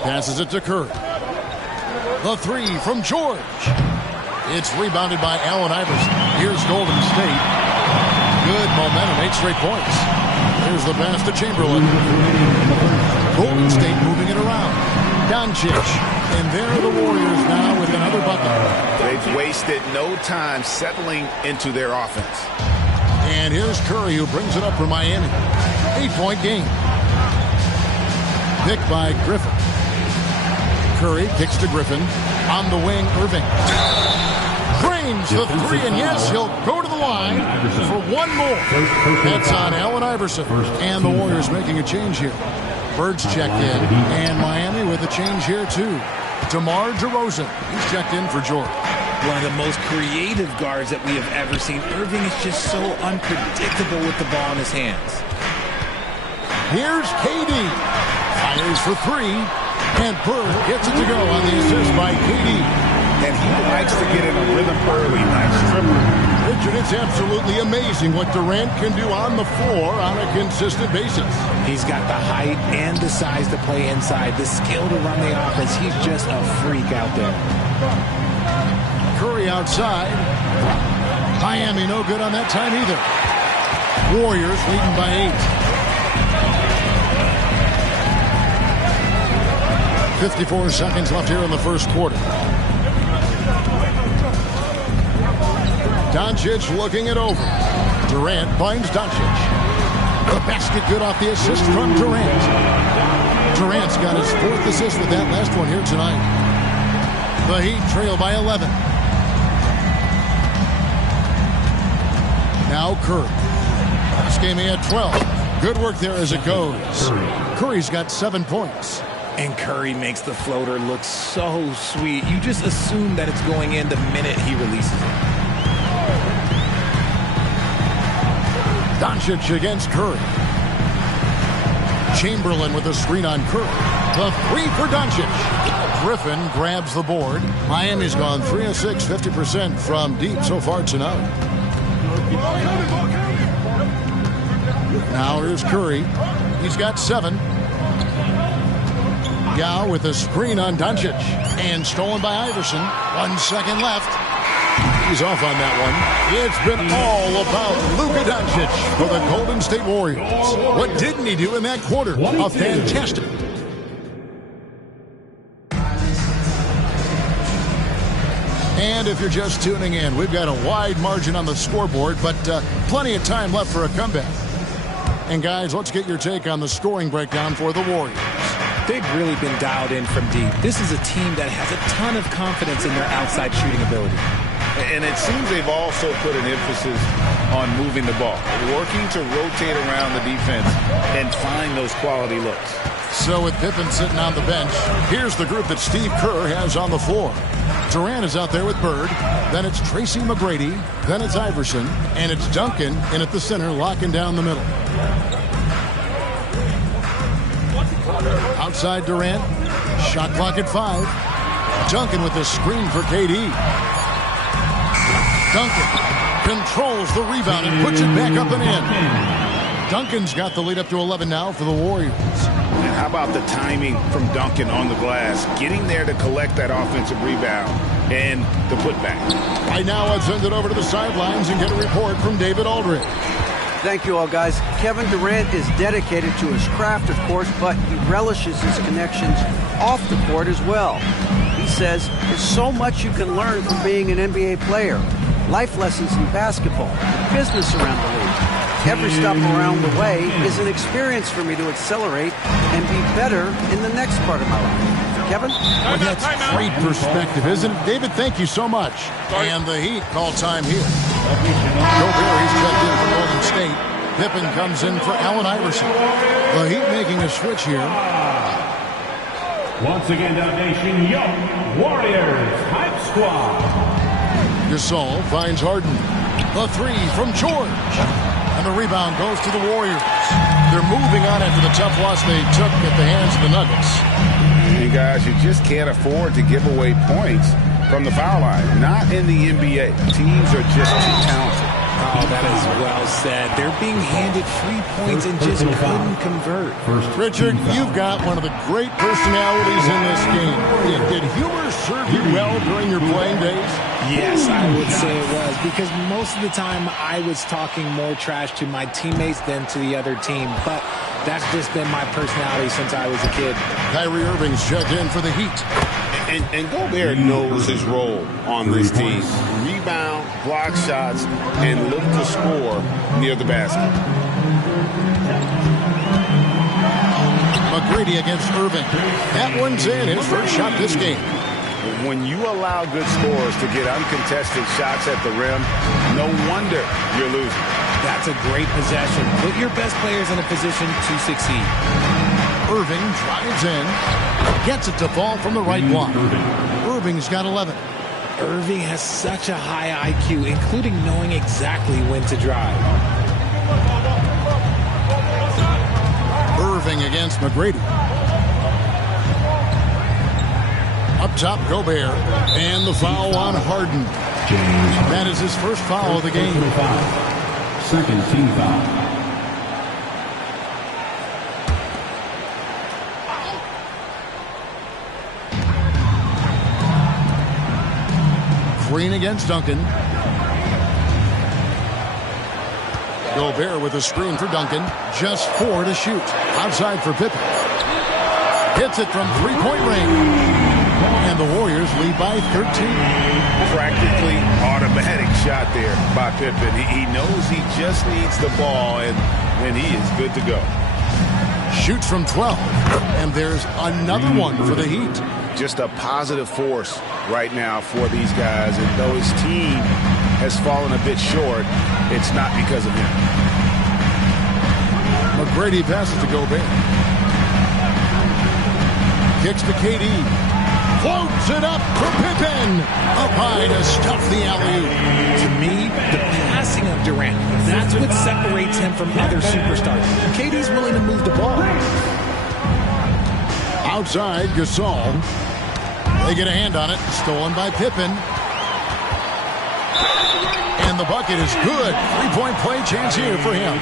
Passes it to Curry. The three from George. It's rebounded by Allen Iverson. Here's Golden State. Good momentum, 8 straight points. Here's the pass to Chamberlain. Golden State moving it around. Doncic. And there are the Warriors now with another bucket. They've wasted no time settling into their offense. And here's Curry, who brings it up for Miami. 8-point game. Pick by Griffin. Curry kicks to Griffin. On the wing, Irving. Drains the three, and yes, he'll go to the line for one more. That's on Allen Iverson. And the Warriors making a change here. Bird's checked in, and Miami with a change here, too. DeMar DeRozan, he's checked in for George. One of the most creative guards that we have ever seen. Irving is just so unpredictable with the ball in his hands. Here's KD. Fires for three. And Bird gets it to go on the assist by KD. And he likes to get in a rhythm early. Nice dribble. Richard, it's absolutely amazing what Durant can do on the floor on a consistent basis. He's got the height and the size to play inside, the skill to run the offense. He's just a freak out there. Curry outside. Miami no good on that time either. Warriors leading by 8. 54 seconds left here in the first quarter. Doncic looking it over. Durant finds Doncic. The basket good off the assist from Durant. Durant's got his 4th assist with that last one here tonight. The Heat trail by 11. Now Curry. This game he had 12. Good work there as it goes. Curry's got 7 points. And Curry makes the floater look so sweet. You just assume that it's going in the minute he releases it. Doncic against Curry. Chamberlain with a screen on Curry. The three for Doncic. Griffin grabs the board. Miami's gone 3 of 6, 50% from deep so far tonight. Now here's Curry. He's got 7. Yao with a screen on Doncic. And stolen by Iverson. 1 second left. He's off on that one. It's been all about Luka Doncic for the Golden State Warriors. What didn't he do in that quarter? A fantastic. And if you're just tuning in, we've got a wide margin on the scoreboard, but plenty of time left for a comeback. And guys, let's get your take on the scoring breakdown for the Warriors. They've really been dialed in from deep. This is a team that has a ton of confidence in their outside shooting ability. And it seems they've also put an emphasis on moving the ball, working to rotate around the defense and find those quality looks. So with Pippen sitting on the bench, here's the group that Steve Kerr has on the floor. Durant is out there with Bird. Then it's Tracy McGrady. Then it's Iverson. And it's Duncan in at the center, locking down the middle. Outside Durant. Shot clock at 5. Duncan with the screen for KD. Duncan controls the rebound and puts it back up and in. Duncan's got the lead up to 11 now for the Warriors. And how about the timing from Duncan on the glass, getting there to collect that offensive rebound and the putback. Right now, let's send it over to the sidelines and get a report from David Aldridge. Thank you all, guys. Kevin Durant is dedicated to his craft, of course, but he relishes his connections off the court as well. He says there's so much you can learn from being an NBA player. Life lessons in basketball, business around the league. Every stop around the way is an experience for me to accelerate and be better in the next part of my life. Kevin? Well, that's great perspective, isn't it? David, thank you so much. And the Heat call time here. Gobert checked in for Golden State. Pippen comes in for Allen Iverson. The Heat making a switch here. Once again, Nation Young Warriors Hype Squad. Gasol finds Harden. The three from George. And the rebound goes to the Warriors. They're moving on after the tough loss they took at the hands of the Nuggets. You guys, you just can't afford to give away points from the foul line. Not in the NBA. Teams are just too talented. Oh, that is well said. They're being handed free points and just couldn't convert. Richard, you've got one of the great personalities in this game. Did humor serve you well during your playing days? Yes, I would say it was, because most of the time I was talking more trash to my teammates than to the other team. But that's just been my personality since I was a kid. Kyrie Irving's checked in for the Heat. And Gobert knows his role on this team. Rebound, block shots, and look to score near the basket. McGrady against Irving. That one's in, his first shot this game. When you allow good scorers to get uncontested shots at the rim, no wonder you're losing. That's a great possession. Put your best players in a position to succeed. Irving drives in, gets it to fall from the right block. Irving's got 11. Irving has such a high IQ, including knowing exactly when to drive. Irving against McGrady. Up top, Gobert. And the foul on Harden. That is his first foul of the game. Second team foul. Green against Duncan. Gobert with a screen for Duncan. Just 4 to shoot. Outside for Pippen. Hits it from three-point range. And the Warriors lead by 13. Practically automatic shot there by Pippen. He knows he just needs the ball, and he is good to go. Shoots from 12. And there's another one for the Heat. Just a positive force right now for these guys. And though his team has fallen a bit short, it's not because of him. McGrady passes to Gobert. Kicks to KD. Floats it up for Pippen. Up high to stuff the alley-oop. To me, the passing of Durant, that's what separates him from other superstars. KD's willing to move the ball. Outside, Gasol. They get a hand on it. Stolen by Pippen. And the bucket is good. Three-point play chance here for him.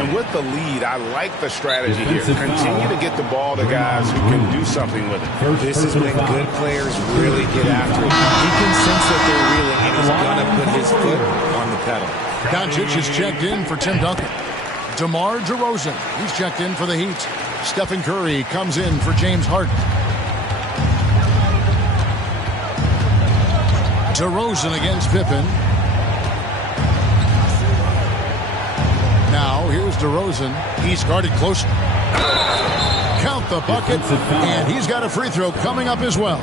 And with the lead, I like the strategy here. Continue to get the ball to guys who can do something with it. This is when good players really get after it. He can sense that they're reeling, and he's going to put his foot on the pedal. Doncic is checked in for Tim Duncan. DeMar DeRozan, he's checked in for the Heat. Stephen Curry comes in for James Harden. DeRozan against Pippen. Now, here's DeRozan. He's guarded close. Count the bucket, and he's got a free throw coming up as well.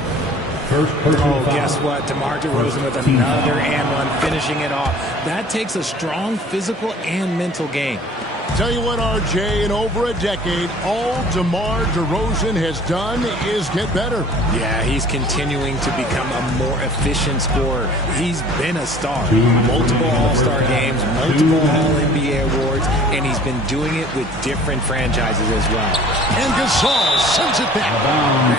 Oh, guess what? DeMar DeRozan with another and one, finishing it off. That takes a strong physical and mental game. Tell you what, RJ, in over a decade, all DeMar DeRozan has done is get better. Yeah, he's continuing to become a more efficient scorer. He's been a star. Multiple All-Star games, multiple All-NBA awards, and he's been doing it with different franchises as well. And Gasol sends it back.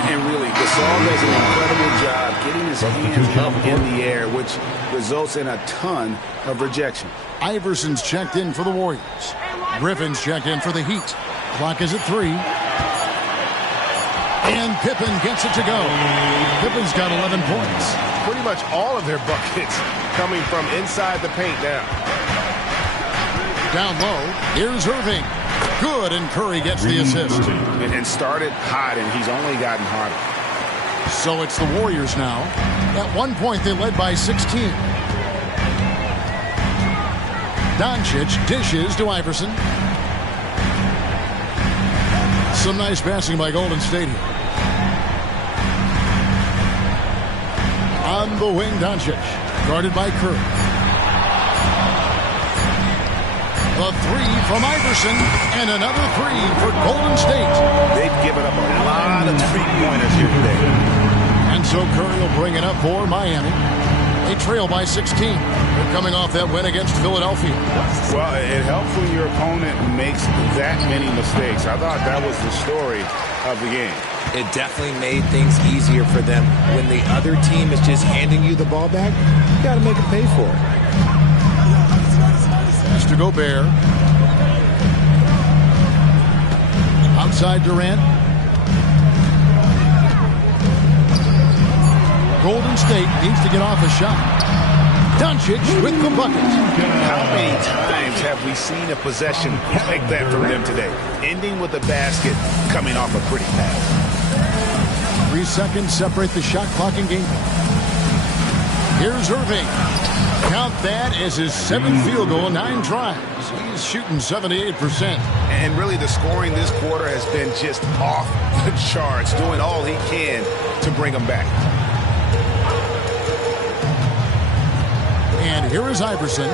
And really, Gasol does an incredible job getting his hands up in the air, which results in a ton of rejection. Iverson's checked in for the Warriors. Griffin's checked in for the Heat. Clock is at 3. And Pippen gets it to go. Pippen's got 11 points. Pretty much all of their buckets coming from inside the paint now. Down low, here's Irving. Good, and Curry gets the assist. And started hot, and he's only gotten hotter. So it's the Warriors now. At one point, they led by 16. Doncic dishes to Iverson. Some nice passing by Golden State here. On the wing, Doncic. Guarded by Curry. The three from Iverson. And another three for Golden State. They've given up a lot of three-pointers here today. And so Curry will bring it up for Miami. They trail by 16. They're coming off that win against Philadelphia. Well, it helps when your opponent makes that many mistakes. I thought that was the story of the game. It definitely made things easier for them. When the other team is just handing you the ball back, you got to make them pay for it. Mr. Gobert. Outside Durant. Golden State needs to get off a shot. Doncic with the bucket. How many times have we seen a possession like that from them today? Ending with a basket, coming off a pretty pass. 3 seconds separate the shot clock and game. Here's Irving. Count that as his 7th field goal, 9 tries. He's shooting 78%. And really the scoring this quarter has been just off the charts, doing all he can to bring them back. And here is Iverson.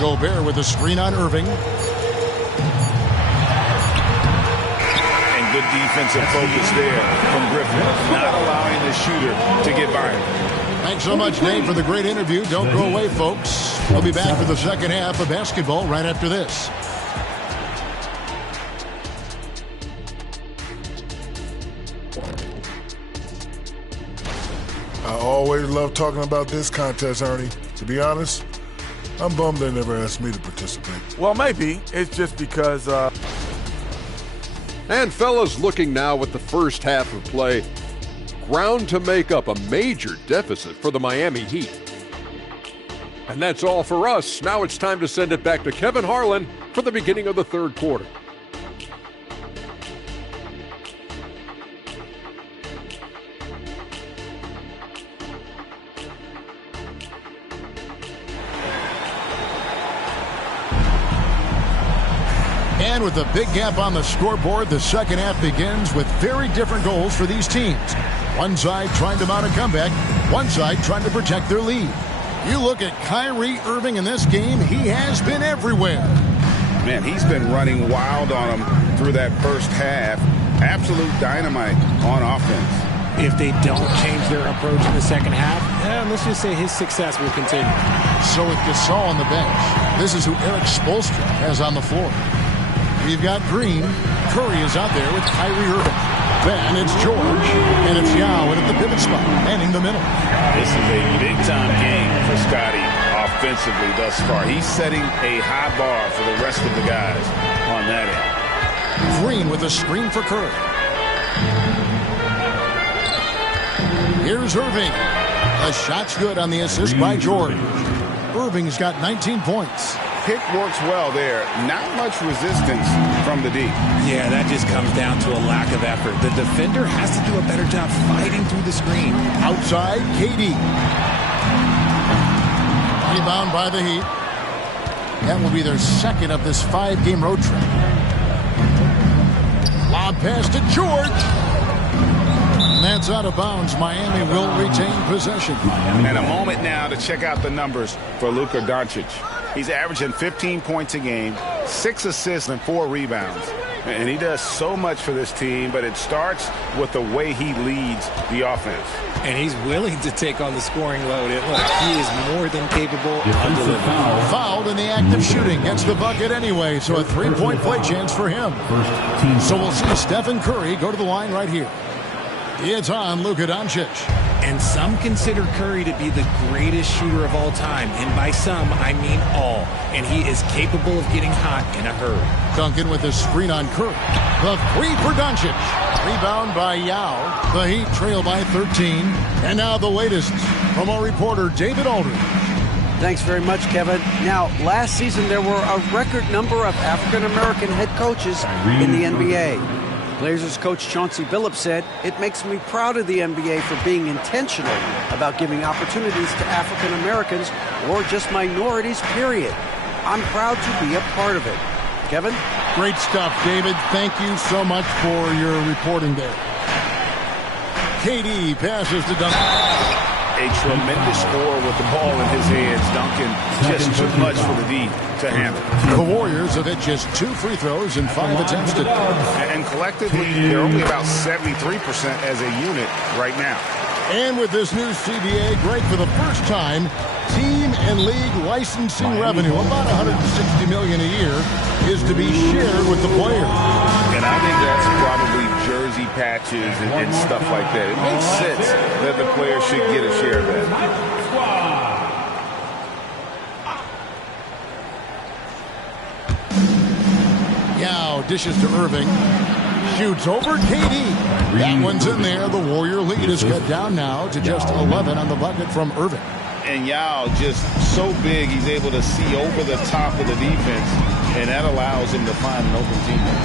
Gobert with a screen on Irving. And good defensive focus there from Griffin, not allowing the shooter to get by him. Thanks so much, Dave, for the great interview. Don't go away, folks. We'll be back for the second half of basketball right after this. I always love talking about this contest, Ernie. To be honest, I'm bummed they never asked me to participate. Well, maybe. It's just because... And fellas, looking now at the first half of play, ground to make up a major deficit for the Miami Heat. And that's all for us. Now it's time to send it back to Kevin Harlan for the beginning of the third quarter. And with a big gap on the scoreboard, the second half begins with very different goals for these teams. One side trying to mount a comeback, one side trying to protect their lead. You look at Kyrie Irving in this game, he has been everywhere. Man, he's been running wild on them through that first half. Absolute dynamite on offense. If they don't change their approach in the second half, let's just say his success will continue. So with Gasol on the bench, this is who Eric Spoelstra has on the floor. We've got Green. Curry is out there with Kyrie Irving. Then it's George, and it's Yao at the pivot spot, manning the middle. This is a big-time game for Scotty offensively thus far. He's setting a high bar for the rest of the guys on that end. Green with a screen for Curry. Here's Irving. The shot's good on the assist by George. Irving's got 19 points. Pick works well there. Not much resistance from the D. Yeah, that just comes down to a lack of effort. The defender has to do a better job fighting through the screen. Outside, KD. Rebound by the Heat. That will be their second of this 5-game road trip. Lob pass to George. And that's out of bounds. Miami will retain possession. And a moment now to check out the numbers for Luka Doncic. He's averaging 15 points a game, 6 assists and 4 rebounds. And he does so much for this team, but it starts with the way he leads the offense. And he's willing to take on the scoring load. Look, he is more than capable of delivering. Fouled in the act of shooting. Gets the bucket anyway, so a 3-point play chance for him. So we'll see Stephen Curry go to the line right here. It's on Luka Doncic. And some consider Curry to be the greatest shooter of all time. And by some, I mean all. And he is capable of getting hot in a hurry. Duncan with a screen on Curry. The three for Doncic. Rebound by Yao. The Heat trail by 13. And now the latest from our reporter, David Aldridge. Thanks very much, Kevin. Now, last season there were a record number of African-American head coaches in the NBA. Blazers coach Chauncey Billups said, "It makes me proud of the NBA for being intentional about giving opportunities to African Americans or just minorities, period. I'm proud to be a part of it." Kevin? Great stuff, David. Thank you so much for your reporting there. KD passes to Duncan. A tremendous score with the ball in his hands. Duncan just too much for the D to handle. The Warriors have hit just 2 free throws and 5 attempts today. And collectively, they're only about 73% as a unit right now. And with this new CBA, Greg, for the first time, team and league licensing revenue, about $160 million a year, is to be shared with the players. And I think that's probably jersey patches and stuff like that. It makes sense that the players should get a share of that. Yao dishes to Irving. Shoots over KD. That one's in there. The Warrior lead is cut down now to just 11 on the bucket from Irving. And Yao just so big, he's able to see over the top of the defense, and that allows him to find an open teammate.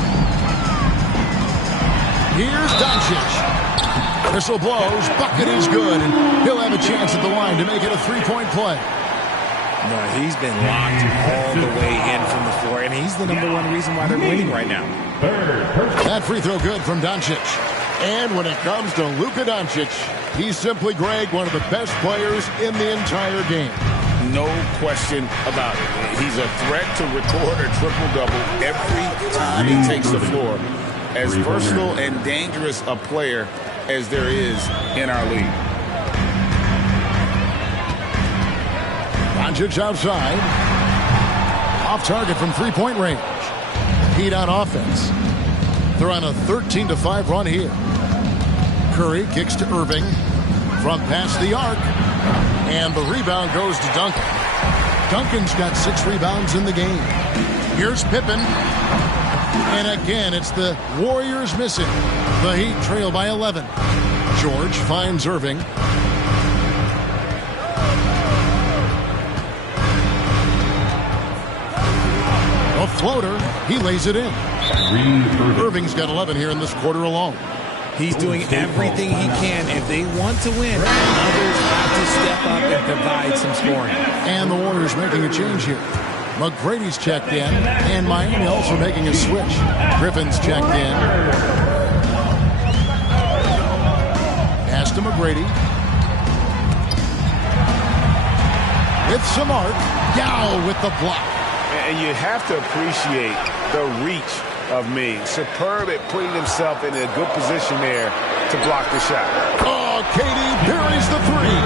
Here's Doncic. Whistle blows. Bucket is good, and he'll have a chance at the line to make it a three-point play. No, he's been locked all the way in from the floor, and he's the #1 reason why they're winning right now. That free throw good from Doncic. And when it comes to Luka Doncic, he's simply, Greg, one of the best players in the entire game. No question about it. He's a threat to record a triple-double every time he takes the floor. As versatile and dangerous a player as there is in our league. Doncic outside. Off target from three-point range. Heat on offense. They're on a 13-5 run here. Curry kicks to Irving from past the arc. And the rebound goes to Duncan. Duncan's got 6 rebounds in the game. Here's Pippen. And again, it's the Warriors missing. The Heat trail by 11. George finds Irving. A floater. He lays it in. Irving's got 11 here in this quarter alone. He's doing everything he can. If they want to win, others have to step up and provide some scoring. And the Warriors making a change here. McGrady's checked in, and Miami also making a switch. Griffin's checked in. Pass to McGrady. With some arc. Yao with the block. And you have to appreciate the reach of Ming. Superb at putting himself in a good position there to block the shot. Oh, KD buries the three.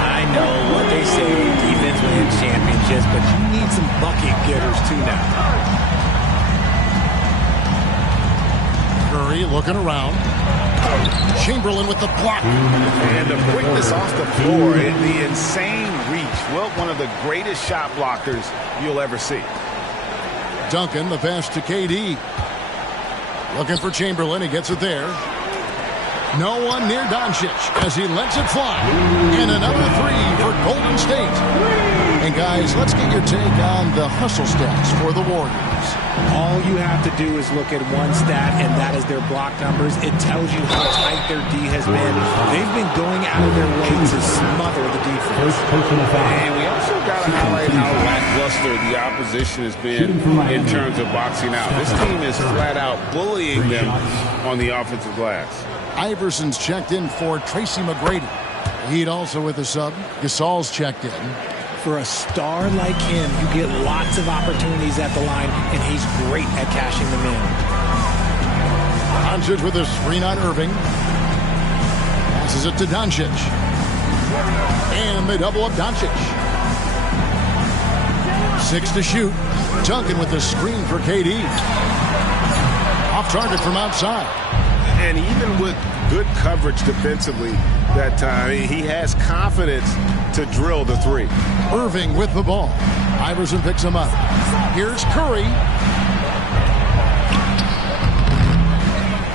I know what they say, defense wins championships, but you need some bucket getters too now. Curry looking around. Chamberlain with the block. And the quickness off the floor and the insane reach. Well, one of the greatest shot blockers you'll ever see. Duncan, the pass to KD. Looking for Chamberlain. He gets it there. No one near Doncic as he lets it fly. And another three for Golden State. And guys, let's get your take on the hustle stats for the Warriors. All you have to do is look at one stat, and that is their block numbers. It tells you how tight their D has been. They've been going out of their way to smother the defense. And we also got to highlight how lackluster the opposition has been in terms of boxing out. This team is flat out bullying them on the offensive glass. Iverson's checked in for Tracy McGrady. Heat also with a sub. Gasol's checked in. For a star like him, you get lots of opportunities at the line, and he's great at cashing them in. Doncic with a screen on Irving. Passes it to Doncic. And they double up Doncic. 6 to shoot. Duncan with the screen for KD. Off target from outside. And even with good coverage defensively that time, he has confidence to drill the three. Irving with the ball. Iverson picks him up. Here's Curry.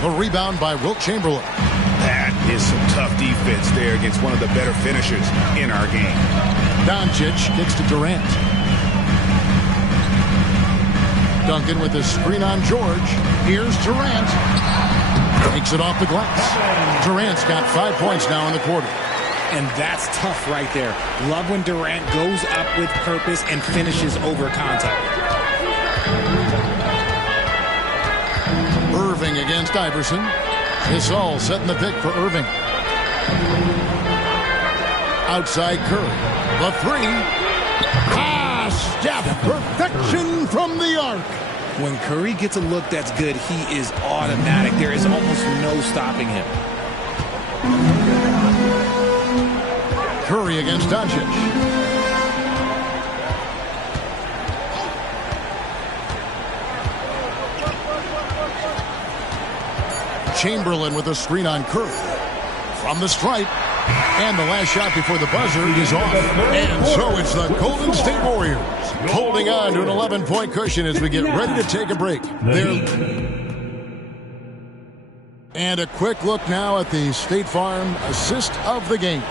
The rebound by Wilt Chamberlain. That is some tough defense there against one of the better finishers in our game. Doncic kicks to Durant. Duncan with the screen on George. Here's Durant. Takes it off the glass. Durant's got 5 points now in the quarter. And that's tough right there. Love when Durant goes up with purpose and finishes over contact. Irving against Iverson. Gasol setting the pick for Irving. Outside Curry. The three. Steph. Perfection from the arc. When Curry gets a look that's good, he is automatic. There is almost no stopping him. Curry against Doncic. Chamberlain with a screen on Curry. From the stripe. And the last shot before the buzzer is off. And so it's the Golden State Warriors holding on to an 11-point cushion as we get ready to take a break. And a quick look now at the State Farm assist of the game.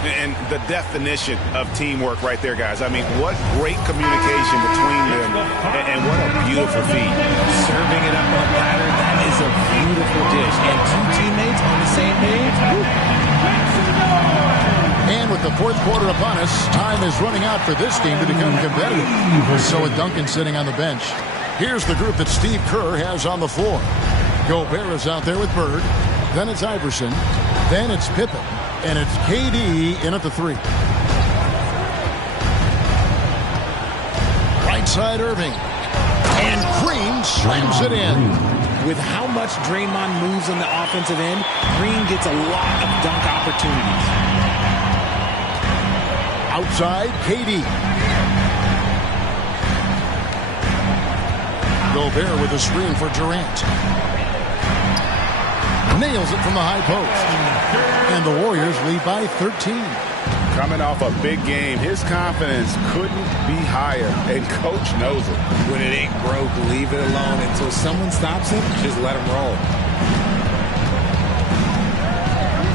And the definition of teamwork right there, guys. I mean, what great communication between them, and what a beautiful feed. Serving it up on a platter, that is a beautiful dish. And two teammates on the same page. And with the fourth quarter upon us, time is running out for this game to become competitive. So with Duncan sitting on the bench, here's the group that Steve Kerr has on the floor. Gobert is out there with Bird. Then it's Iverson. Then it's Pippen. And it's KD in at the 3. Right side Irving. And Green slams it in. With how much Draymond moves on the offensive end, Green gets a lot of dunk opportunities. Outside, KD. Gobert with a screen for Durant. Nails it from the high post. And the Warriors lead by 13. Coming off a big game, his confidence couldn't be higher, and Coach knows it. When it ain't broke, leave it alone. Until someone stops him, just let him roll.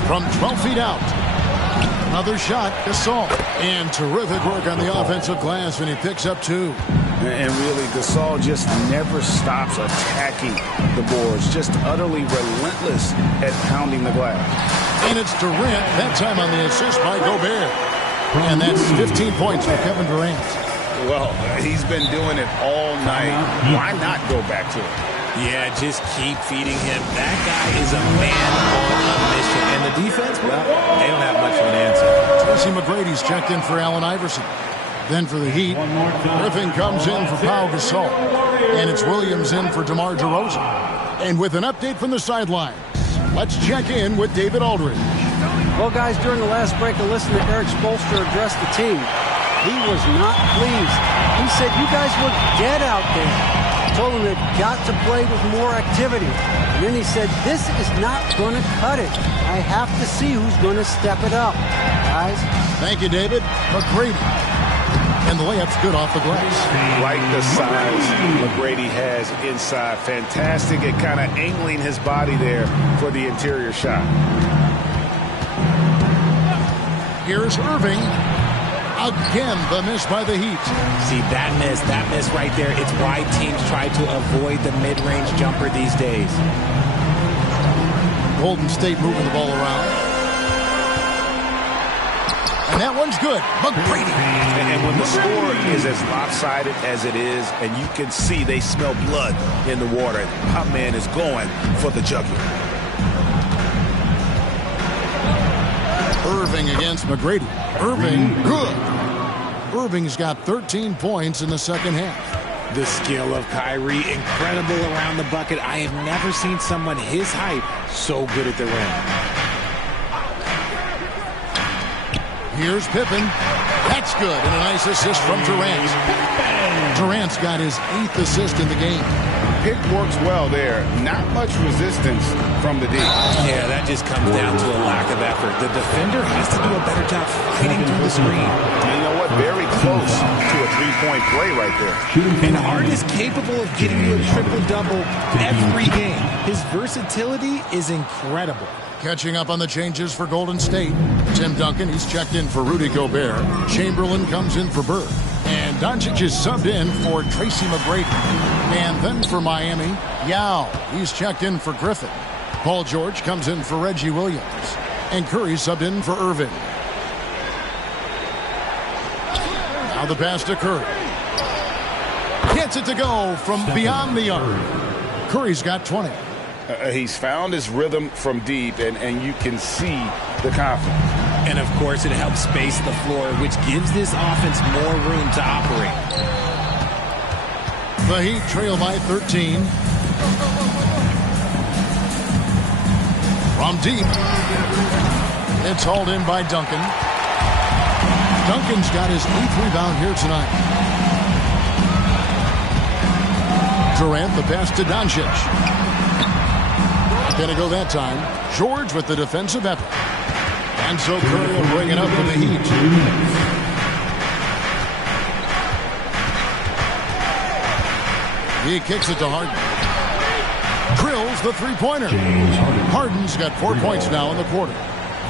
From 12 feet out. Another shot, Gasol. And terrific work on the offensive glass, and he picks up 2. And really, Gasol just never stops attacking the boards. Just utterly relentless at pounding the glass. And it's Durant, that time on the assist by Gobert. And that's 15 points for Kevin Durant. Well, he's been doing it all night. Why not go back to it? Yeah, just keep feeding him. That guy is a man on a mission. And the defense, well, they don't have much of an answer. Tracy McGrady's checked in for Allen Iverson. Then for the Heat, Griffin comes in for Pau Gasol. And it's Williams in for DeMar DeRozan. And with an update from the sidelines, let's check in with David Aldridge. Well, guys, during the last break, I listened to Eric Spoelstra address the team. He was not pleased. He said, you guys look dead out there. Told him they've got to play with more activity. And then he said, this is not going to cut it. I have to see who's going to step it up. Guys. Thank you, David. McGrady. And the layup's good off the glass. Like the size McGrady has inside. Fantastic at kind of angling his body there for the interior shot. Here's Irving. Again, the miss by the Heat. See, that miss right there, it's why teams try to avoid the mid-range jumper these days. Golden State moving the ball around. And that one's good. McGrady. And when the score is as lopsided as it is, and you can see they smell blood in the water, my man is going for the jugular. Irving against McGrady. Irving, good. Irving's got 13 points in the second half. The skill of Kyrie, incredible around the bucket. I have never seen someone his height so good at the rim. Here's Pippen. That's good. And a nice assist from Durant. Durant's got his 8th assist in the game. Pick works well there. Not much resistance from the D. Yeah, that just comes down to a lack of effort. The defender has to do a better job fighting through the screen. And you know what? Very close to a three-point play right there. And Hart is capable of getting you a triple-double every game. His versatility is incredible. Catching up on the changes for Golden State. Tim Duncan, he's checked in for Rudy Gobert. Chamberlain comes in for Bird. And Doncic is subbed in for Tracy McGrady. And then for Miami, Yao. He's checked in for Griffin. Paul George comes in for Reggie Williams. And Curry subbed in for Irvin. Now the pass to Curry. Gets it to go from beyond the arc. Curry's got 20. He's found his rhythm from deep, and you can see the confidence. And, of course, it helps space the floor, which gives this offense more room to operate. The Heat trail by 13. From deep. It's hauled in by Duncan. Duncan's got his 8th rebound here tonight. Durant, the pass to Doncic. Gonna go that time. George with the defensive effort. And so Curry will bring it up with the Heat. He kicks it to Harden. Drills the three-pointer. Harden's got 4 points now in the quarter.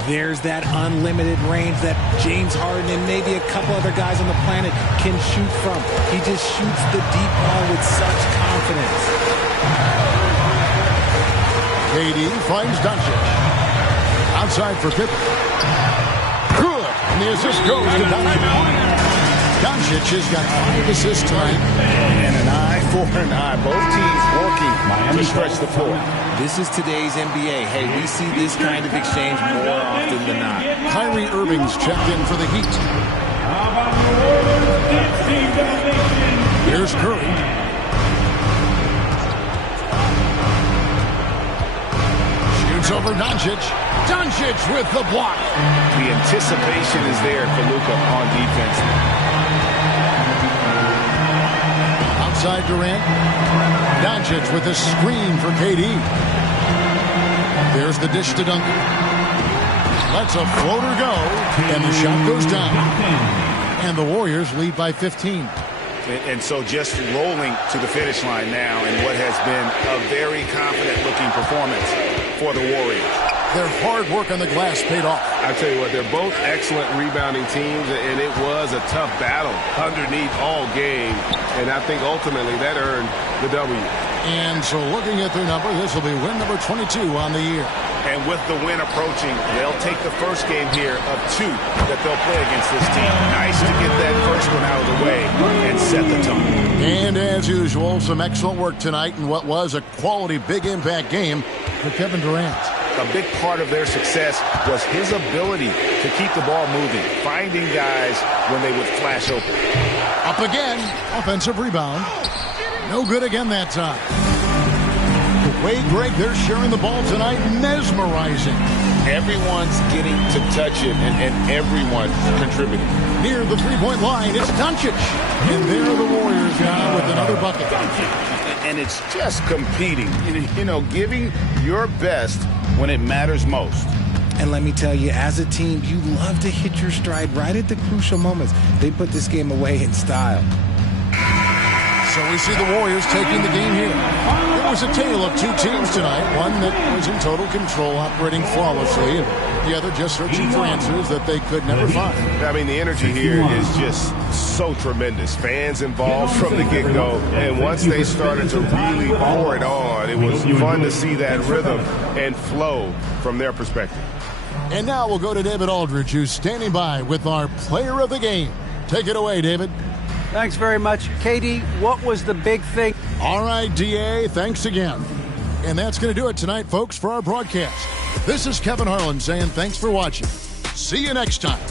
There's that unlimited range that James Harden and maybe a couple other guys on the planet can shoot from. He just shoots the deep ball with such confidence. KD finds Doncic. Outside for Pippen. Good. And the assist goes to Doncic. Doncic has got 5 assists tonight. And an eye for an eye. Both teams working to stretch the floor. This is today's NBA. Hey, we see this kind of exchange more often than not. Kyrie Irving's checked in for the Heat. Here's Curry. Shoots over Doncic. Doncic with the block. The anticipation is there for Luka on defense. Outside Durant. Doncic with a screen for KD. There's the dish to Duncan. Lets a floater go, and the shot goes down. And the Warriors lead by 15. And so just rolling to the finish line now in what has been a very confident-looking performance for the Warriors. Their hard work on the glass paid off. I tell you what, they're both excellent rebounding teams, and it was a tough battle underneath all game. And I think ultimately that earned the W. And so looking at their number, this will be win number 22 on the year. And with the win approaching, they'll take the first game here of 2 that they'll play against this team. Nice to get that first one out of the way and set the tone. And as usual, some excellent work tonight in what was a quality big impact game for Kevin Durant. A big part of their success was his ability to keep the ball moving, finding guys when they would flash open. Up again, offensive rebound. No good again that time. The way, Greg, they're sharing the ball tonight, mesmerizing. Everyone's getting to touch it, and everyone contributing. Near the three-point line, it's Doncic. And there are the Warriors now with another bucket. And it's just competing, giving your best when it matters most. And let me tell you, as a team, you love to hit your stride right at the crucial moments. They put this game away in style. So we see the Warriors taking the game here. It was a tale of 2 teams tonight. One that was in total control, operating flawlessly, and the other just searching for answers that they could never find. I mean, the energy here is just so tremendous. Fans involved from the get-go, and once they started to really pour it on, it was fun to see that rhythm and flow from their perspective. And now we'll go to David Aldridge, who's standing by with our player of the game. Take it away, David. Thanks very much. KD, what was the big thing? All right, DA, thanks again. And that's going to do it tonight, folks, for our broadcast. This is Kevin Harlan saying thanks for watching. See you next time.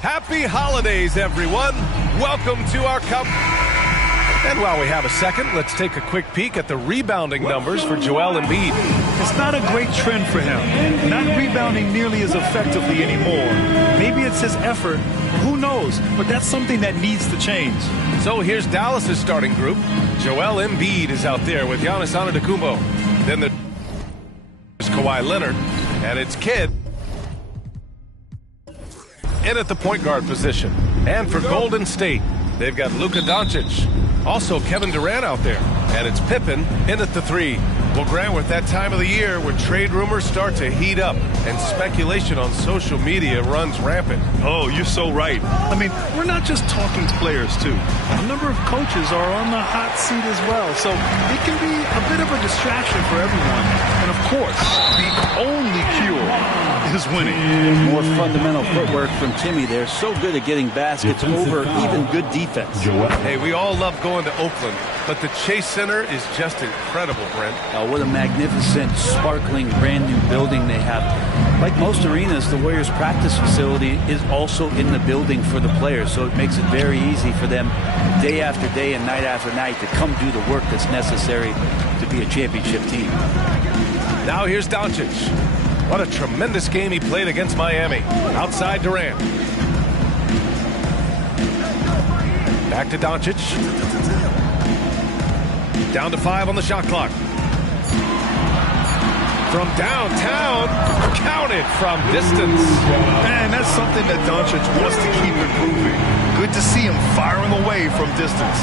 Happy holidays, everyone. Welcome to our cup. And while we have a second, let's take a quick peek at the rebounding numbers for Joel Embiid. It's not a great trend for him. Not rebounding nearly as effectively anymore. Maybe it's his effort. Who knows? But that's something that needs to change. So here's Dallas's starting group. Joel Embiid is out there with Giannis Antetokounmpo. Then there's Kawhi Leonard. And it's Kidd in at the point guard position. And for Golden State, they've got Luka Doncic. Also Kevin Durant out there. And it's Pippen in at the 3. Well, Grant, with that time of the year where trade rumors start to heat up and speculation on social media runs rampant. Oh, you're so right. I mean, we're not just talking players, too. A number of coaches are on the hot seat as well, so it can be a bit of a distraction for everyone. And, of course, the only cure is winning. More fundamental footwork from Timmy there. So good at getting baskets over even good defense. Hey, we all love going to Oakland, but the Chase Center is just incredible, Brent. What a magnificent, sparkling, brand new building they have. Like most arenas, the Warriors practice facility is also in the building for the players, so it makes it very easy for them day after day and night after night to come do the work that's necessary to be a championship team. Now here's Doncic. What a tremendous game he played against Miami. Outside Durant. Back to Doncic. Down to 5 on the shot clock. From downtown, counted from distance. Man, that's something that Doncic wants to keep improving. Good to see him firing away from distance.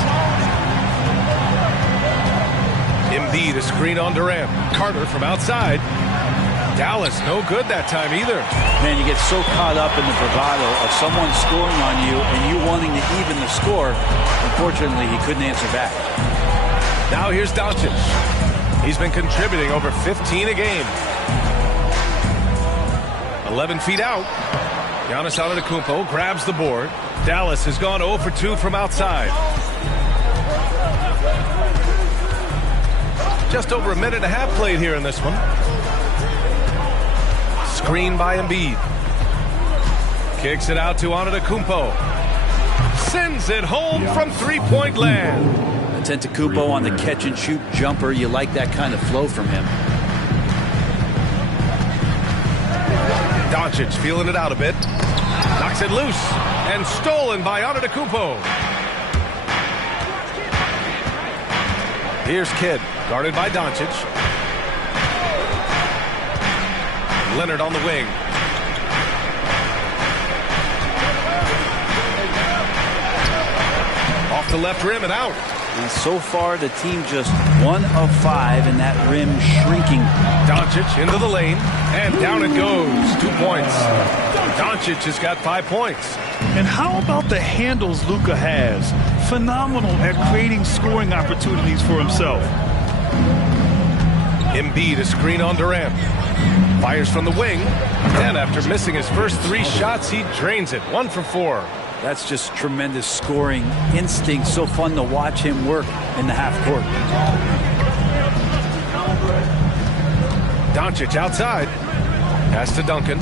Embiid, a screen on Durant. Carter from outside. Dallas, no good that time either. Man, you get so caught up in the bravado of someone scoring on you and you wanting to even the score. Unfortunately, he couldn't answer back. Now here's Doncic. He's been contributing over 15 a game. 11 feet out. Giannis Antetokounmpo grabs the board. Dallas has gone 0 for 2 from outside. Just over a minute and a half played here in this one. Screen by Embiid. Kicks it out to Antetokounmpo. Sends it home from three-point land. Antetokounmpo on the catch-and-shoot jumper. You like that kind of flow from him. Doncic feeling it out a bit. Knocks it loose. And stolen by Antetokounmpo. Here's Kidd, guarded by Doncic. Leonard on the wing. Off the left rim and out. And so far, the team just 1 of 5 and that rim shrinking. Doncic into the lane, and down it goes. 2 points. Doncic has got 5 points. And how about the handles Luka has? Phenomenal at creating scoring opportunities for himself. Embiid, a screen on Durant. Fires from the wing, and after missing his first 3 shots, he drains it. 1 for 4. That's just tremendous scoring instinct. So fun to watch him work in the half court. Doncic outside. Pass to Duncan.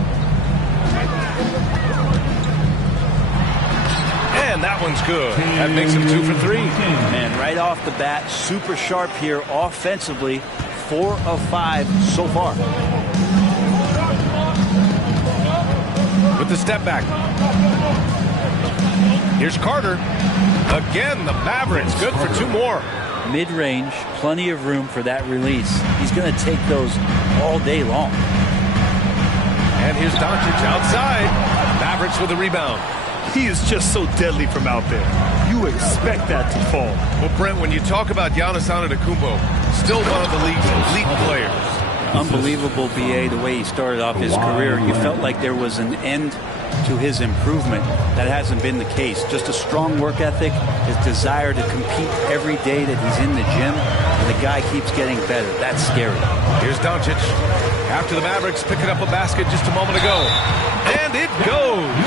And that one's good. That makes him 2 for 3. And right off the bat, super sharp here offensively. 4 of 5 so far. With the step back. Here's Carter. Again, the Mavericks good for 2 more. Mid-range, plenty of room for that release. He's going to take those all day long. And here's Doncic outside. Mavericks with a rebound. He is just so deadly from out there. You expect that to fall. Well, Brent, when you talk about Giannis Antetokounmpo, still one of the league's elite players. Unbelievable, BA, the way he started off his career. You felt like there was an end to his improvement. That hasn't been the case. Just a strong work ethic, his desire to compete every day that he's in the gym, and the guy keeps getting better. That's scary. Here's Doncic. After the Mavericks picking up a basket just a moment ago. And it goes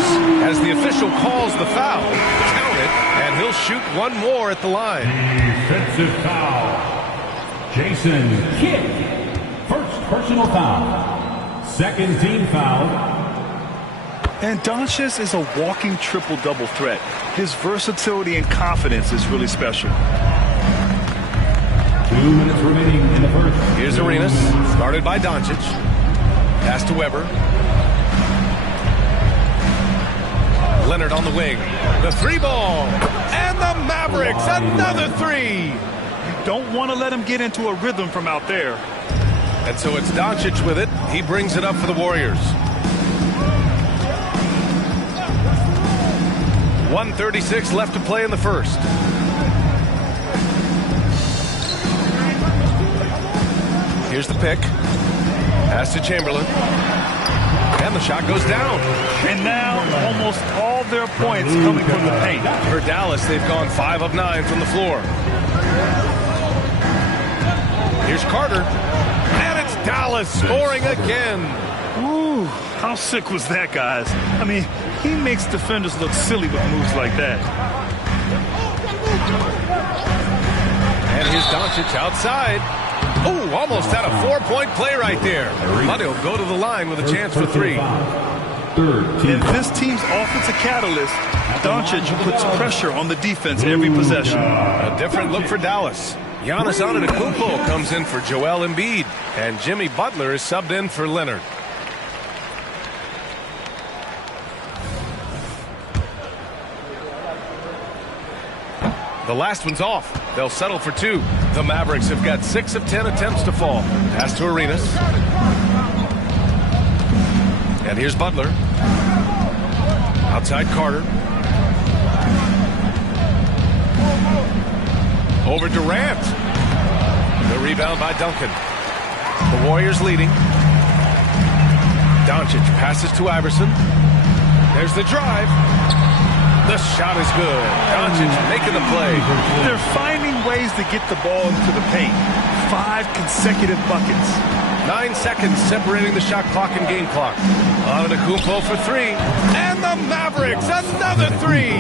as the official calls the foul. Count it, and he'll shoot 1 more at the line. Defensive foul. Jason Kidd. First personal foul. Second team foul. And Doncic is a walking triple-double threat. His versatility and confidence is really special. 2 minutes remaining in the first. Here's Arenas, started by Doncic. Pass to Weber. Leonard on the wing. The three ball. And the Mavericks, another three. You don't want to let him get into a rhythm from out there. And so it's Doncic with it. He brings it up for the Warriors. 1:36 left to play in the first. Here's the pick. Pass to Chamberlain. And the shot goes down. And now almost all their points coming from the paint. For Dallas, they've gone 5 of 9 from the floor. Here's Carter. And it's Dallas scoring again. Ooh, how sick was that, guys? I mean, he makes defenders look silly with moves like that. And here's Doncic outside. Oh, almost had a 4-point play right there. But he'll go to the line with a chance for 3. And this team's offensive catalyst, Doncic, puts pressure on the defense every possession. A different look for Dallas. Giannis Antetokounmpo comes in for Joel Embiid. And Jimmy Butler is subbed in for Leonard. The last one's off. They'll settle for 2. The Mavericks have got 6 of 10 attempts to fall. Pass to Arenas. And here's Butler. Outside Carter. Over Durant. The rebound by Duncan. The Warriors leading. Doncic passes to Iverson. There's the drive. The shot is good. Doncic making the play. They're finding ways to get the ball into the paint. 5 consecutive buckets. 9 seconds separating the shot clock and game clock. Antetokounmpo for 3. And the Mavericks, another 3.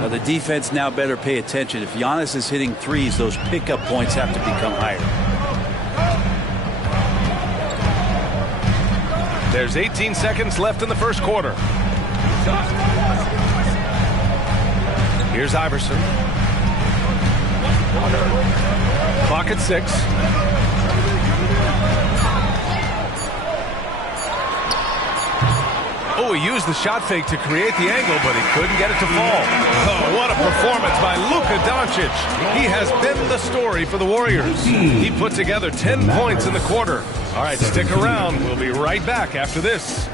Now the defense now better pay attention. If Giannis is hitting threes, those pickup points have to become higher. There's 18 seconds left in the first quarter. Here's Iverson. Clock at 6. Oh, he used the shot fake to create the angle, but he couldn't get it to fall. Oh, what a performance by Luka Doncic. He has been the story for the Warriors. He put together 10 points in the quarter. All right, stick around. We'll be right back after this.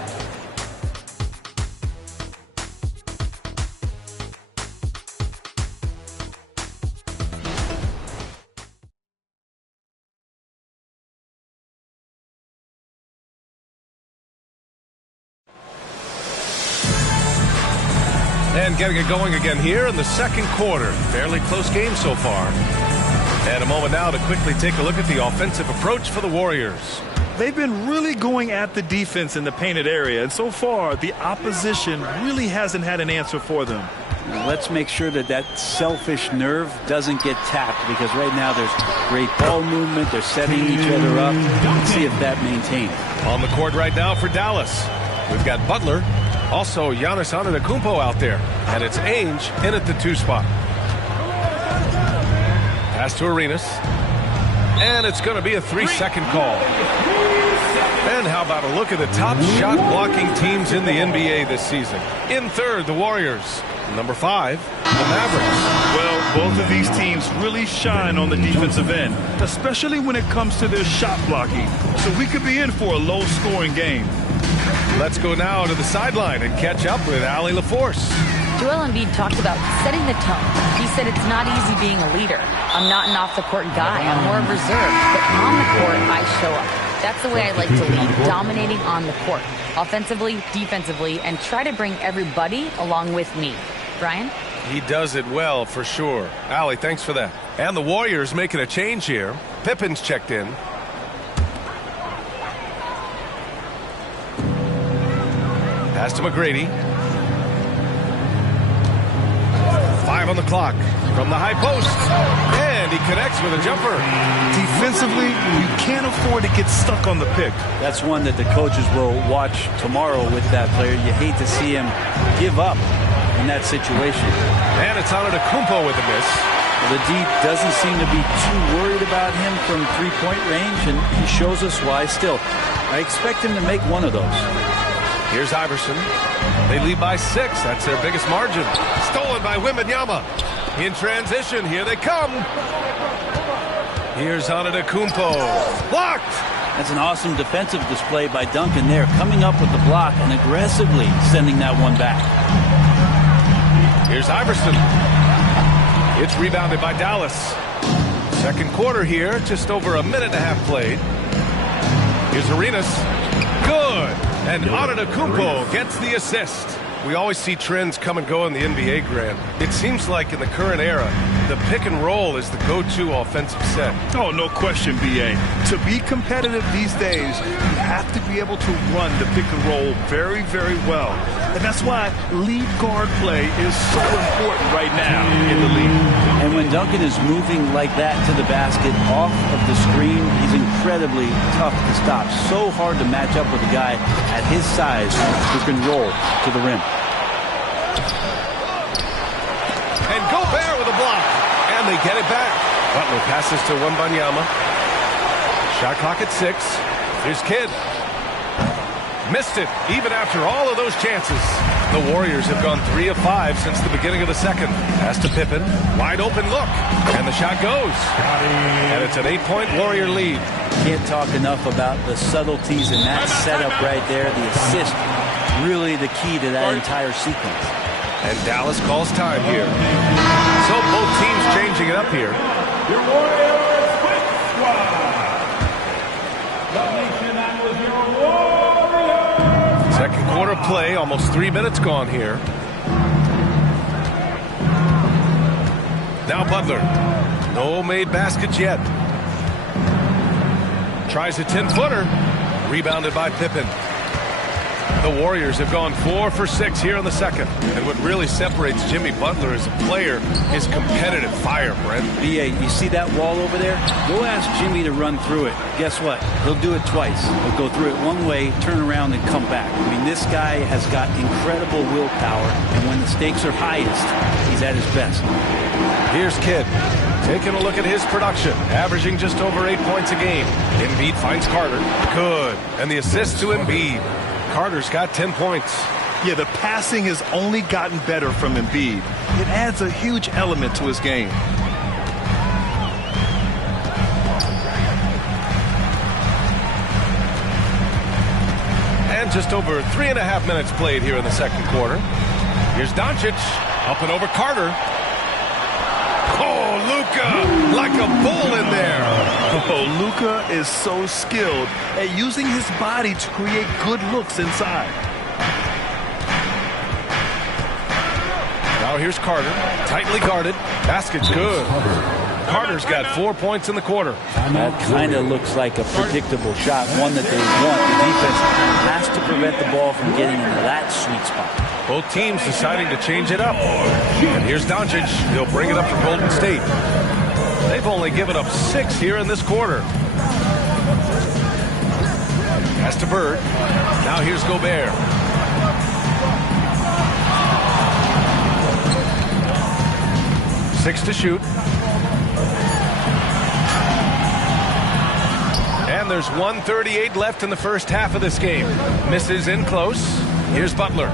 And getting it going again here in the second quarter. Fairly close game so far. And a moment now to quickly take a look at the offensive approach for the Warriors. They've been really going at the defense in the painted area, and so far the opposition really hasn't had an answer for them. Let's make sure that that selfish nerve doesn't get tapped, because right now there's great ball movement. They're setting each other up. Let's see if that maintains. On the court right now for Dallas, we've got Butler. Also, Giannis Antetokounmpo out there. And it's Ainge in at the 2 spot. Pass to Arenas. And it's going to be a 3-second call. And how about a look at the top shot blocking teams in the NBA this season? In third, the Warriors. Number 5, the Mavericks. Well, both of these teams really shine on the defensive end, especially when it comes to their shot blocking. So we could be in for a low-scoring game. Let's go now to the sideline and catch up with Allie LaForce. Joel Embiid talked about setting the tone. He said it's not easy being a leader. I'm not an off-the-court guy. I'm more reserved. But on the court, I show up. That's the way I like to lead, dominating on the court. Offensively, defensively, and try to bring everybody along with me. Brian? He does it well, for sure. Allie, thanks for that. And the Warriors making a change here. Pippen's checked in. Pass to McGrady. 5 on the clock from the high post. And And he connects with a jumper. Defensively, you can't afford to get stuck on the pick. That's one that the coaches will watch tomorrow with that player. You hate to see him give up in that situation. And it's Antetokounmpo with a miss. The D doesn't seem to be too worried about him from three-point range, and he shows us why. Still, I expect him to make one of those. Here's Iverson. They lead by 6. That's their biggest margin. Stolen by Wembanyama. In transition, here they come. Here's Antetokounmpo. Blocked! That's an awesome defensive display by Duncan there, coming up with the block and aggressively sending that one back. Here's Iverson. It's rebounded by Dallas. Second quarter here, just over a minute and a half played. Here's Arenas. Good. And Antetokounmpo gets the assist. We always see trends come and go in the NBA, Grant. It seems like in the current era, the pick and roll is the go-to offensive set. Oh, no question, B.A. To be competitive these days, you have to be able to run the pick and roll very, very well. And that's why lead guard play is so important right now in the league. And when Duncan is moving like that to the basket off of the screen, he's incredibly tough to stop. So hard to match up with a guy at his size who can roll to the rim. And Gobert with a block. And they get it back. Butler passes to Wembanyama. Shot clock at 6. Here's Kidd. Missed it, even after all of those chances. The Warriors have gone 3 of 5 since the beginning of the second. Pass to Pippen. Wide open look. And the shot goes. And it's an 8-point Warrior lead. Can't talk enough about the subtleties in that setup right there. The assist, really the key to that entire sequence. And Dallas calls time here. So both teams changing it up here. Your Warriors quick squad. The nation that was your Warriors. Second quarter play, almost 3 minutes gone here. Now Butler. No made baskets yet. Tries a 10-footer. Rebounded by Pippen. The Warriors have gone 4 for 6 here in the second. And what really separates Jimmy Butler as a player is competitive fire, Brent. B.A., you see that wall over there? Go ask Jimmy to run through it. Guess what? He'll do it twice. He'll go through it one way, turn around, and come back. I mean, this guy has got incredible willpower, and when the stakes are highest, he's at his best. Here's Kidd. Taking a look at his production, averaging just over 8 points a game. Embiid finds Carter. Good. And the assist to Embiid. Carter's got 10 points. Yeah, the passing has only gotten better from Embiid. It adds a huge element to his game. And just over 3.5 minutes played here in the second quarter. Here's Doncic. Up and over Carter. Oh, Luka, like a bull in there. Oh, Luka is so skilled at using his body to create good looks inside. Now here's Carter, tightly guarded. Basket's good. Carter's got 4 points in the quarter. That kind of looks like a predictable shot, one that they want. The defense has to prevent the ball from getting into that sweet spot. Both teams deciding to change it up. And here's Doncic. He'll bring it up for Golden State. They've only given up 6 here in this quarter. Pass to Bird. Now here's Gobert. Six to shoot. And there's 1:38 left in the first half of this game. Misses in close. Here's Butler.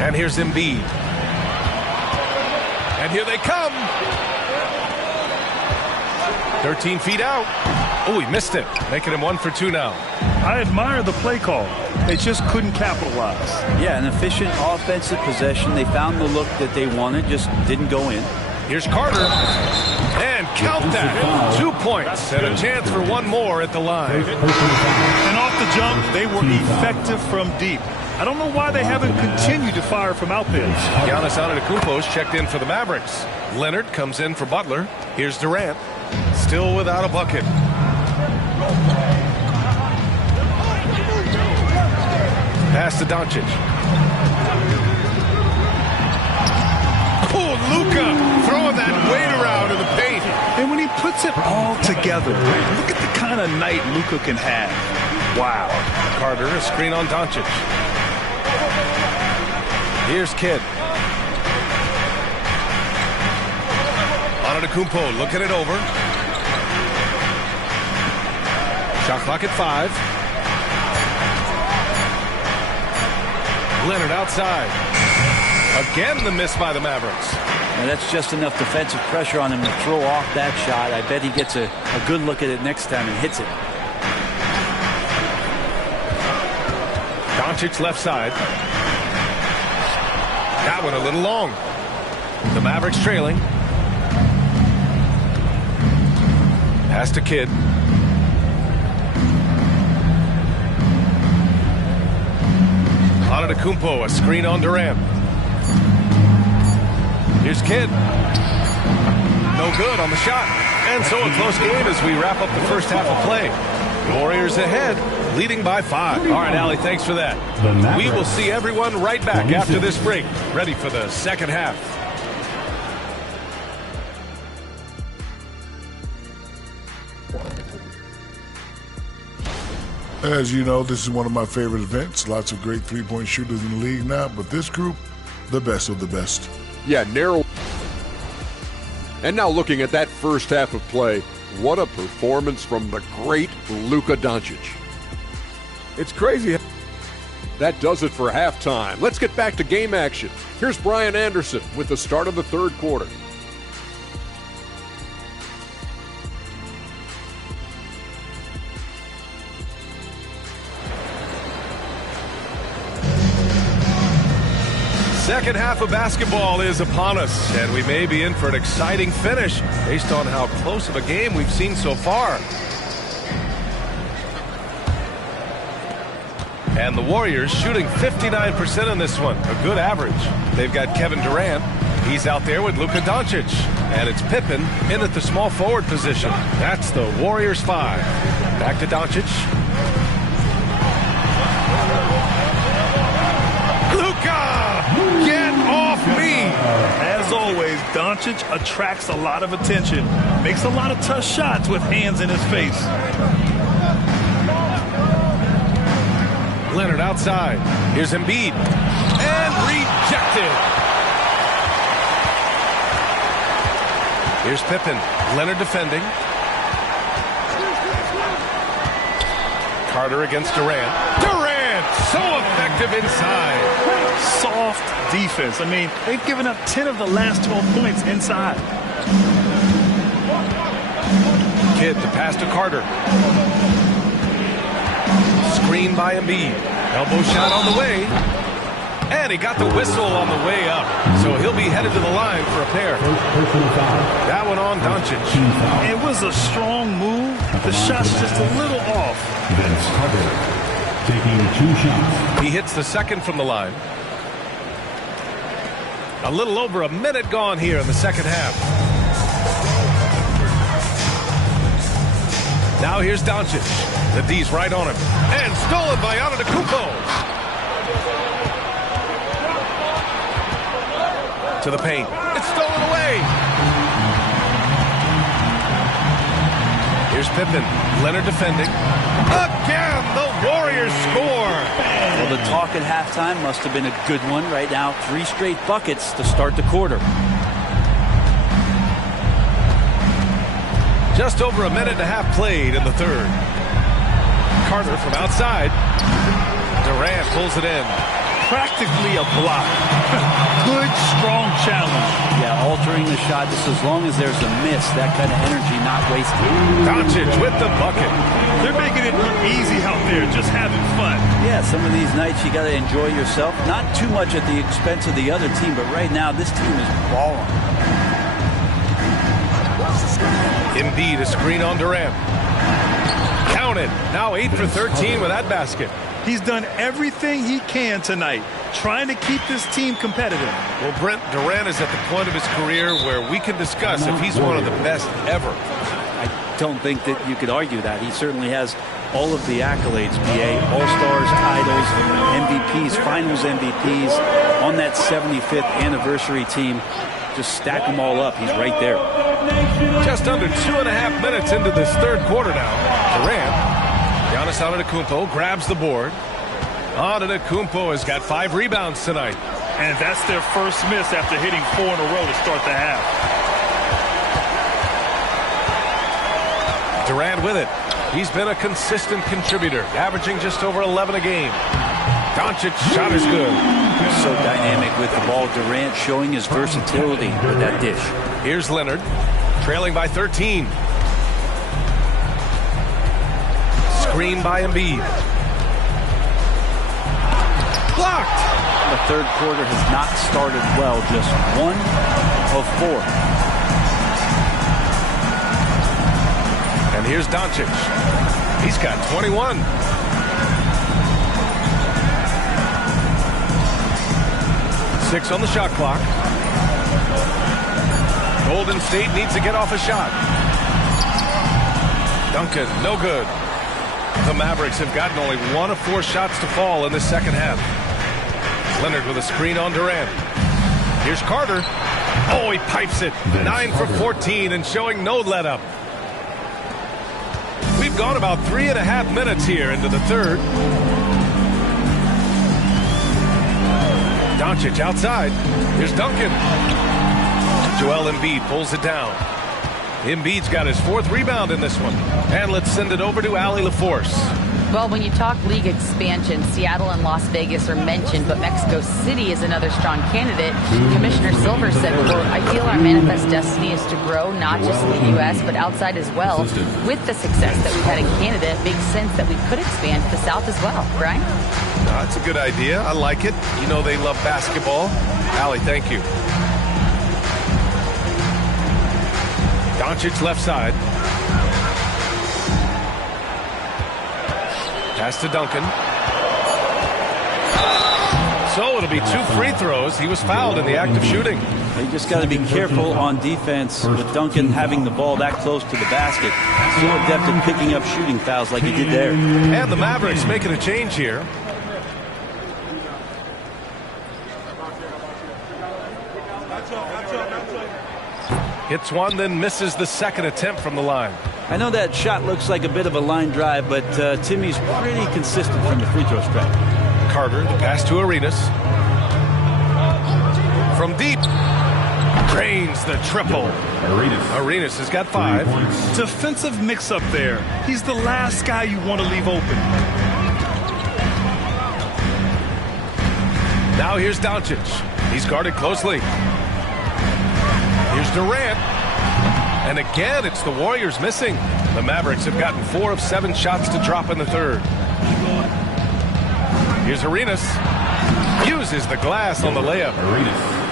And here's Embiid. And here they come. 13 feet out. Oh, he missed it. Making him 1 for 2 now. I admire the play call. They just couldn't capitalize. Yeah, an efficient offensive possession. They found the look that they wanted, just didn't go in. Here's Carter. And count that. 2 points and a chance for one more at the line. And off the jump, they were effective from deep. I don't know why they haven't continued to fire from out there. Giannis Antetokounmpo's checked in for the Mavericks. Leonard comes in for Butler. Here's Durant. Still without a bucket. Pass to Doncic. Oh, Luka throwing that weight around in the paint. And when he puts it all together, look at the kind of night Luka can have. Wow. Carter, a screen on Doncic. Here's Kidd. Antetokounmpo looking it over. Shot clock at 5. Leonard outside. Again, the miss by the Mavericks. Now that's just enough defensive pressure on him to throw off that shot. I bet he gets a good look at it next time and hits it. Doncic left side. That one a little long. The Mavericks trailing. Pass to Kidd. Antetokounmpo, a screen on Durant. Here's Kidd. No good on the shot. And so a close game as we wrap up the first half of play. Warriors ahead, leading by 5. All right, Allie, thanks for that. We will see everyone right back after this break, ready for the second half. As you know, this is one of my favorite events. Lots of great three-point shooters in the league now, but this group, the best of the best. Yeah, narrow. And now looking at that first half of play, what a performance from the great Luka Doncic. It's crazy. That does it for halftime. Let's get back to game action. Here's Brian Anderson with the start of the third quarter. Second half of basketball is upon us, and we may be in for an exciting finish based on how close of a game we've seen so far. And the Warriors shooting 59% in this one, a good average. They've got Kevin Durant. He's out there with Luka Doncic. And it's Pippen in at the small forward position. That's the Warriors 5. Back to Doncic. Get off me! As always, Doncic attracts a lot of attention. Makes a lot of tough shots with hands in his face. Leonard outside. Here's Embiid. And rejected. Here's Pippen. Leonard defending. Carter against Durant. Durant! So effective inside. Soft defense. I mean, they've given up 10 of the last 12 points inside. Kidd to pass to Carter. Screen by Embiid. Elbow shot on the way. And he got the whistle on the way up. So he'll be headed to the line for a pair. That one on Doncic. It was a strong move. The shot's just a little off. Vince Carter taking 2 shots. He hits the second from the line. A little over a minute gone here in the second half. Now here's Doncic. The D's right on him. And stolen by Antetokounmpo. To the paint. It's stolen away. Here's Pippen. Leonard defending. Again, the Warriors score. Well, the talk at halftime must have been a good one. Right now, 3 straight buckets to start the quarter. Just over a minute and a half played in the third. Carter from outside. Durant pulls it in. Practically a block. Good, strong challenge. Yeah, altering the shot just as long as there's a miss. That kind of energy not wasted. Doncic with the bucket. They're making it look easy out there, just having fun. Yeah, some of these nights you got to enjoy yourself. Not too much at the expense of the other team, but right now this team is balling. Embiid, a screen on Durant. Counted. Now 8 for 13 with that basket. He's done everything he can tonight, trying to keep this team competitive. Well, Brent, Durant is at the point of his career where we can discuss if he's one of the best ever. don't think that you could argue that. He certainly has all of the accolades, BA, All-Stars, titles, MVPs, Finals MVPs, on that 75th anniversary team. Just stack them all up. He's right there. Just under 2.5 minutes into this third quarter now. Durant, Giannis Antetokounmpo grabs the board. Antetokounmpo has got 5 rebounds tonight. And that's their first miss after hitting 4 in a row to start the half. Durant with it. He's been a consistent contributor, averaging just over 11 a game. Doncic shot is good. So dynamic with the ball. Durant showing his versatility with that dish. Here's Leonard, trailing by 13. Screen by Embiid. Blocked. The third quarter has not started well. Just 1 of 4. And here's Doncic. He's got 21. Six on the shot clock. Golden State needs to get off a shot. Duncan, no good. The Mavericks have gotten only 1 of 4 shots to fall in the second half. Leonard with a screen on Durant. Here's Carter. Oh, he pipes it. 9 for 14 and showing no let-up. We've gone about 3.5 minutes here into the third. Doncic outside. Here's Duncan. Joel Embiid pulls it down. Embiid's got his 4th rebound in this one. And let's send it over to Allie LaForce. Well, when you talk league expansion, Seattle and Las Vegas are mentioned, but Mexico City is another strong candidate. Commissioner Silver said, quote, I feel our manifest destiny is to grow not just in the U.S., but outside as well. With the success that we've had in Canada, it makes sense that we could expand to the South as well. Brian? That's a good idea. I like it. You know they love basketball. Allie, thank you. Doncic left side. Pass to Duncan. So it'll be 2 free throws. He was fouled in the act of shooting. You just got to be careful on defense with Duncan having the ball that close to the basket. So adept at picking up shooting fouls like he did there. And the Mavericks making a change here. Hits one, then misses the second attempt from the line. I know that shot looks like a bit of a line drive, but Timmy's pretty consistent from the free throw stripe. Carter, the pass to Arenas. From deep. Drains the triple. Arenas has got 5. Defensive mix-up there. He's the last guy you want to leave open. Now here's Doncic. He's guarded closely. Here's Durant. And again, it's the Warriors missing. The Mavericks have gotten 4 of 7 shots to drop in the third. Here's Arenas. Uses the glass on the layup.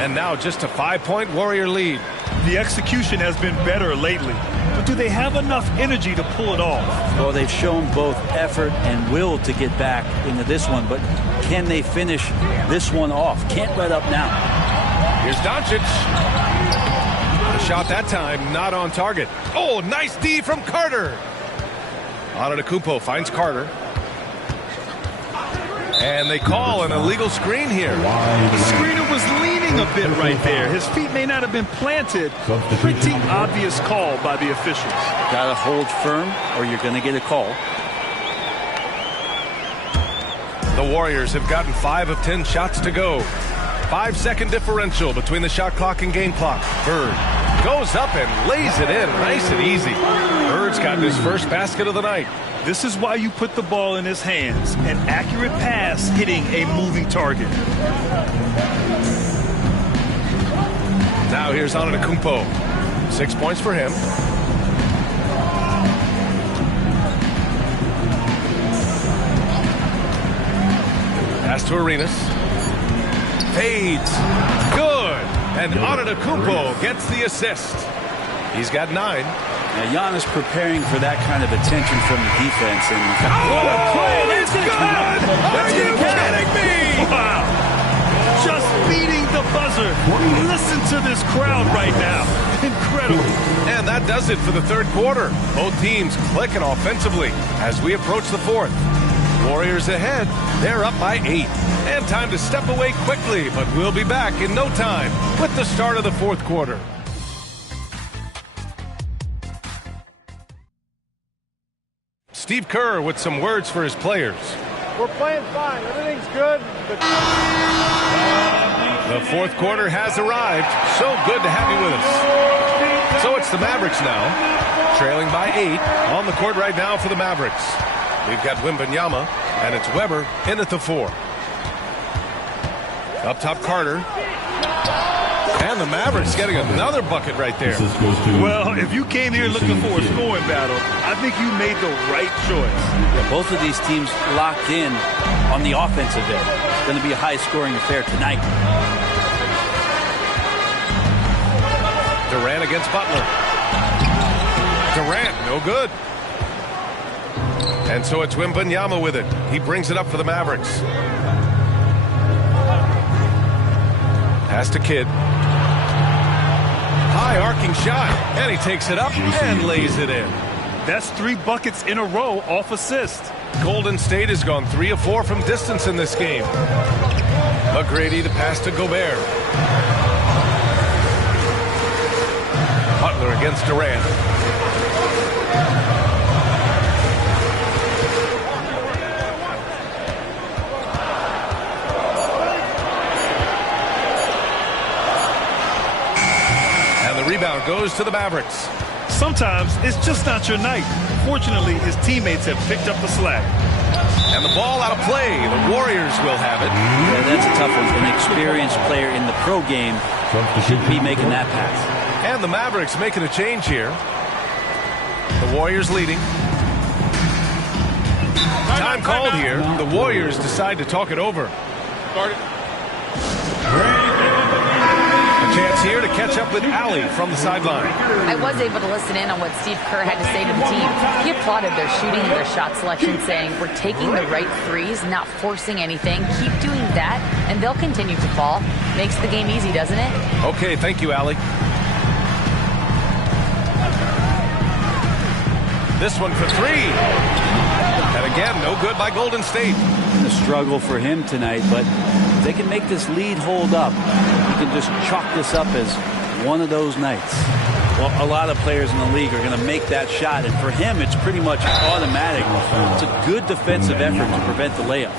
And now just a 5-point Warrior lead. The execution has been better lately. But do they have enough energy to pull it off? Well, they've shown both effort and will to get back into this one. But can they finish this one off? Can't let up now. Here's Doncic. The shot that time not on target. Oh, nice D from Carter. Antetokounmpo finds Carter. And they call an illegal screen here. The screener was leaning a bit right there. His feet may not have been planted. Pretty obvious call by the officials. Got to hold firm or you're going to get a call. The Warriors have gotten 5 of 10 shots to go. 5-second differential between the shot clock and game clock. Bird goes up and lays it in nice and easy. Bird's gotten his first basket of the night. This is why you put the ball in his hands. An accurate pass hitting a moving target. Now here's Antetokounmpo. 6 points for him. Pass to Arenas. Fades. Good. And Antetokounmpo gets the assist. He's got 9. Now Giannis preparing for that kind of attention from the defense. And what a play! It's good! Are you kidding me? Wow. Just beating the buzzer. Listen to this crowd right now. Incredible. And that does it for the third quarter. Both teams clicking offensively as we approach the fourth. Warriors ahead. They're up by 8. And time to step away quickly, but we'll be back in no time with the start of the fourth quarter. Steve Kerr with some words for his players. We're playing fine. Everything's good. The fourth quarter has arrived. So good to have you with us. So it's the Mavericks now, trailing by 8 on the court right now for the Mavericks. We've got Wembanyama, and it's Weber in at the 4. Up top, Carter. And the Mavericks getting another bucket right there. Well, if you came here looking for a scoring battle, I think you made the right choice. Yeah, both of these teams locked in on the offensive end. It's going to be a high-scoring affair tonight. Durant against Butler. Durant, no good. And so it's Wembanyama with it. He brings it up for the Mavericks. Pass to Kidd. High arcing shot, and he takes it up and lays it in. That's 3 buckets in a row off assist. Golden State has gone 3 of 4 from distance in this game. McGrady, the pass to Gobert. Butler against Durant. Rebound goes to the Mavericks. Sometimes it's just not your night. Fortunately, his teammates have picked up the slack. And the ball out of play. The Warriors will have it. Yeah, that's a tough one. An experienced player in the pro game should be making that pass. And the Mavericks making a change here. The Warriors leading. Time called here. The Warriors decide to talk it over. Chance here to catch up with Allie from the sideline. I was able to listen in on what Steve Kerr had to say to the team. He applauded their shooting and their shot selection, saying, we're taking the right threes, not forcing anything. Keep doing that, and they'll continue to fall. Makes the game easy, doesn't it? Okay, thank you, Allie. This one for 3. And again, no good by Golden State. A struggle for him tonight, but if they can make this lead hold up, you can just chalk this up as one of those nights. Well, a lot of players in the league are going to make that shot, and for him, it's pretty much automatic. It's a good defensive effort to prevent the layup.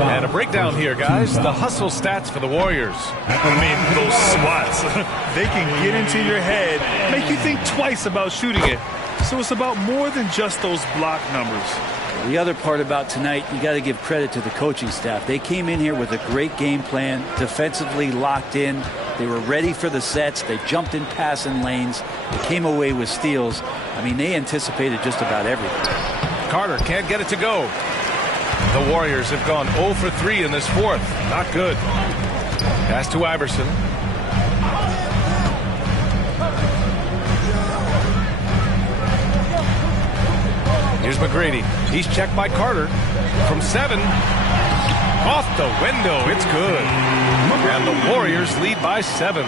And a breakdown here, guys. The hustle stats for the Warriors. I mean, those swats, they can get into your head, make you think twice about shooting it. So it's about more than just those block numbers. The other part about tonight, you got to give credit to the coaching staff. They came in here with a great game plan, defensively locked in. They were ready for the sets. They jumped in passing lanes. They came away with steals. I mean, they anticipated just about everything. Carter can't get it to go. The Warriors have gone 0 for 3 in this fourth. Not good. Pass to Iverson. Here's McGrady. He's checked by Carter. From 7. Off the window. It's good. And the Warriors lead by 7.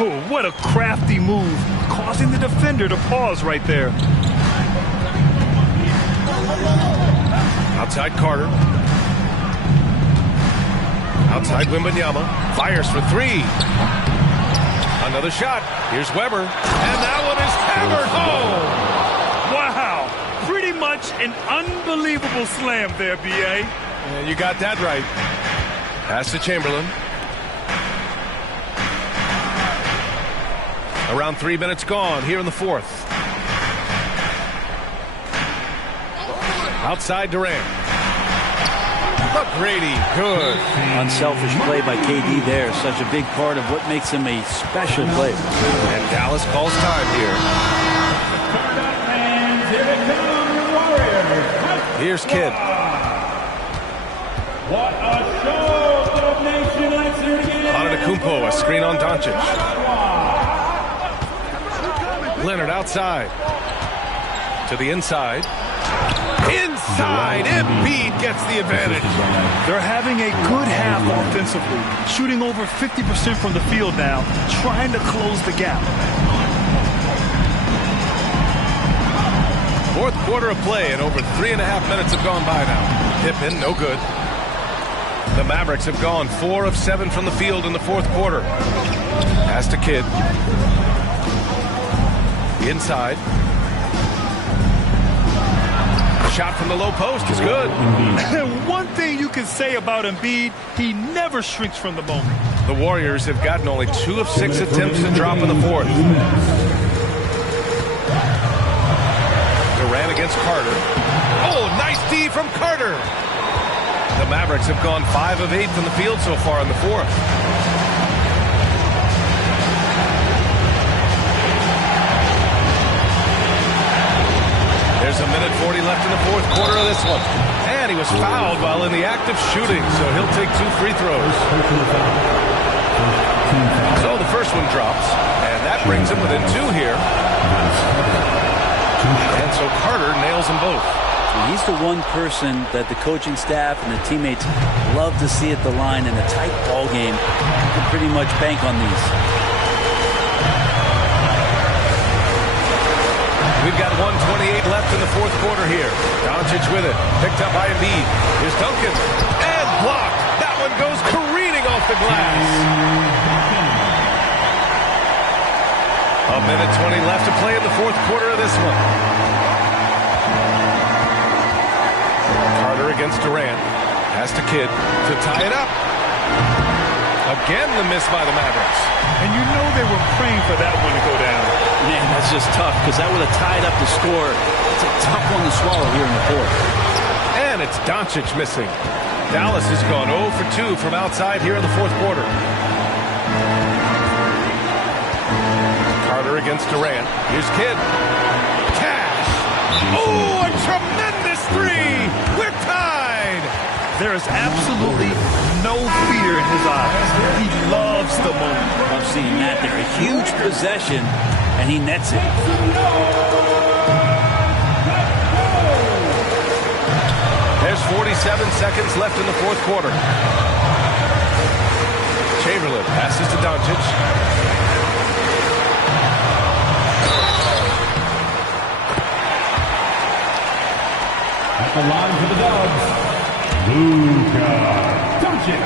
Oh, what a crafty move. Causing the defender to pause right there. Outside Carter. Outside Wembanyama. Fires for 3. Another shot. Here's Weber. And that one is hammered home. Wow. Pretty much an unbelievable slam there, B.A. And you got that right. Pass to Chamberlain. Around 3 minutes gone here in the fourth. Outside Durant. McGrady, good. Unselfish play by KD there. Such a big part of what makes him a special player. And Dallas calls time here. Here's Kidd. What a show, Club Nation. Let's hear it again. Antetokounmpo, a screen on Doncic. Leonard outside. To the inside. Inside, Embiid gets the advantage. They're having a good half offensively, shooting over 50% from the field now, trying to close the gap. Fourth quarter of play, and over 3.5 minutes have gone by now. Pippen, no good. The Mavericks have gone 4 of 7 from the field in the fourth quarter. Pass to Kidd. Inside. Shot from the low post is good. One thing you can say about Embiid, he never shrinks from the moment. The Warriors have gotten only 2 of 6 attempts to drop in the fourth. Durant against Carter. Oh, nice D from Carter. The Mavericks have gone 5 of 8 from the field so far in the fourth. There's a minute 40 left in the fourth quarter of this one. And he was fouled while in the act of shooting, so he'll take 2 free throws. So the first one drops, and that brings him within 2 here. And so Carter nails them both. He's the one person that the coaching staff and the teammates love to see at the line in a tight ball game. You can pretty much bank on these. We've got 1:28 left in the fourth quarter here. Doncic with it. Picked up by Embiid. Here's Duncan. And blocked. That one goes careening off the glass. A minute 20 left to play in the fourth quarter of this one. Carter against Durant. Has to Kidd to tie it up. Again, the miss by the Mavericks. And you know they were praying for that one to go down. Man, that's just tough because that would have tied up the score. It's a tough one to swallow here in the fourth. And it's Doncic missing. Dallas has gone 0 for 2 from outside here in the fourth quarter. Carter against Durant. Here's Kidd. Cash. Oh, a tremendous three. We're tied. There is absolutely no fear in his eyes. He loves the moment. I'm seeing that there. A huge possession, and he nets it. There's 47 seconds left in the fourth quarter. Chamberlain passes to Doncic. At the line for the Dubs, Luka Doncic.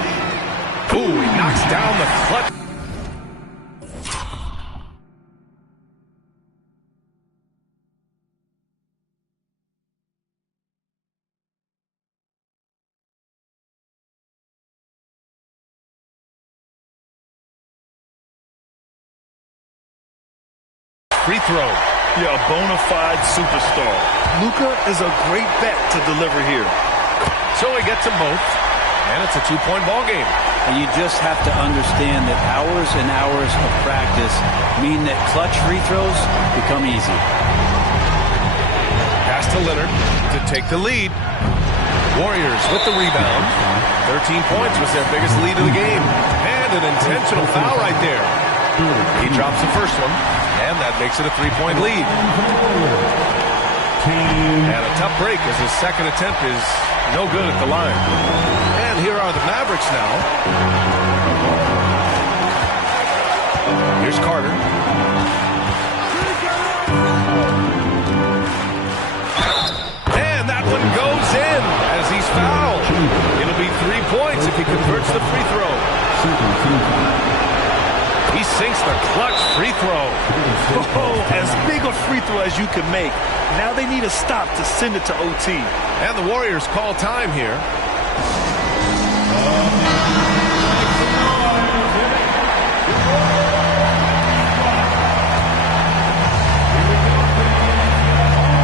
Ooh, he knocks down the clutch. Free throw. Yeah, a bona fide superstar. Luka is a great bet to deliver here. So he gets them both, and it's a 2-point ball game. And you just have to understand that hours and hours of practice mean that clutch free throws become easy. Pass to Leonard to take the lead. Warriors with the rebound. 13 points was their biggest lead of the game. And an intentional foul right there. He drops the first one, and that makes it a 3-point lead. And a tough break as his second attempt is no good at the line. And here are the Mavericks now. Here's Carter. And that one goes in as he's fouled. It'll be 3 points if he converts the free throw. He sinks the clutch free throw. Oh, as big a free throw as you can make. Now they need a stop to send it to OT. And the Warriors call time here.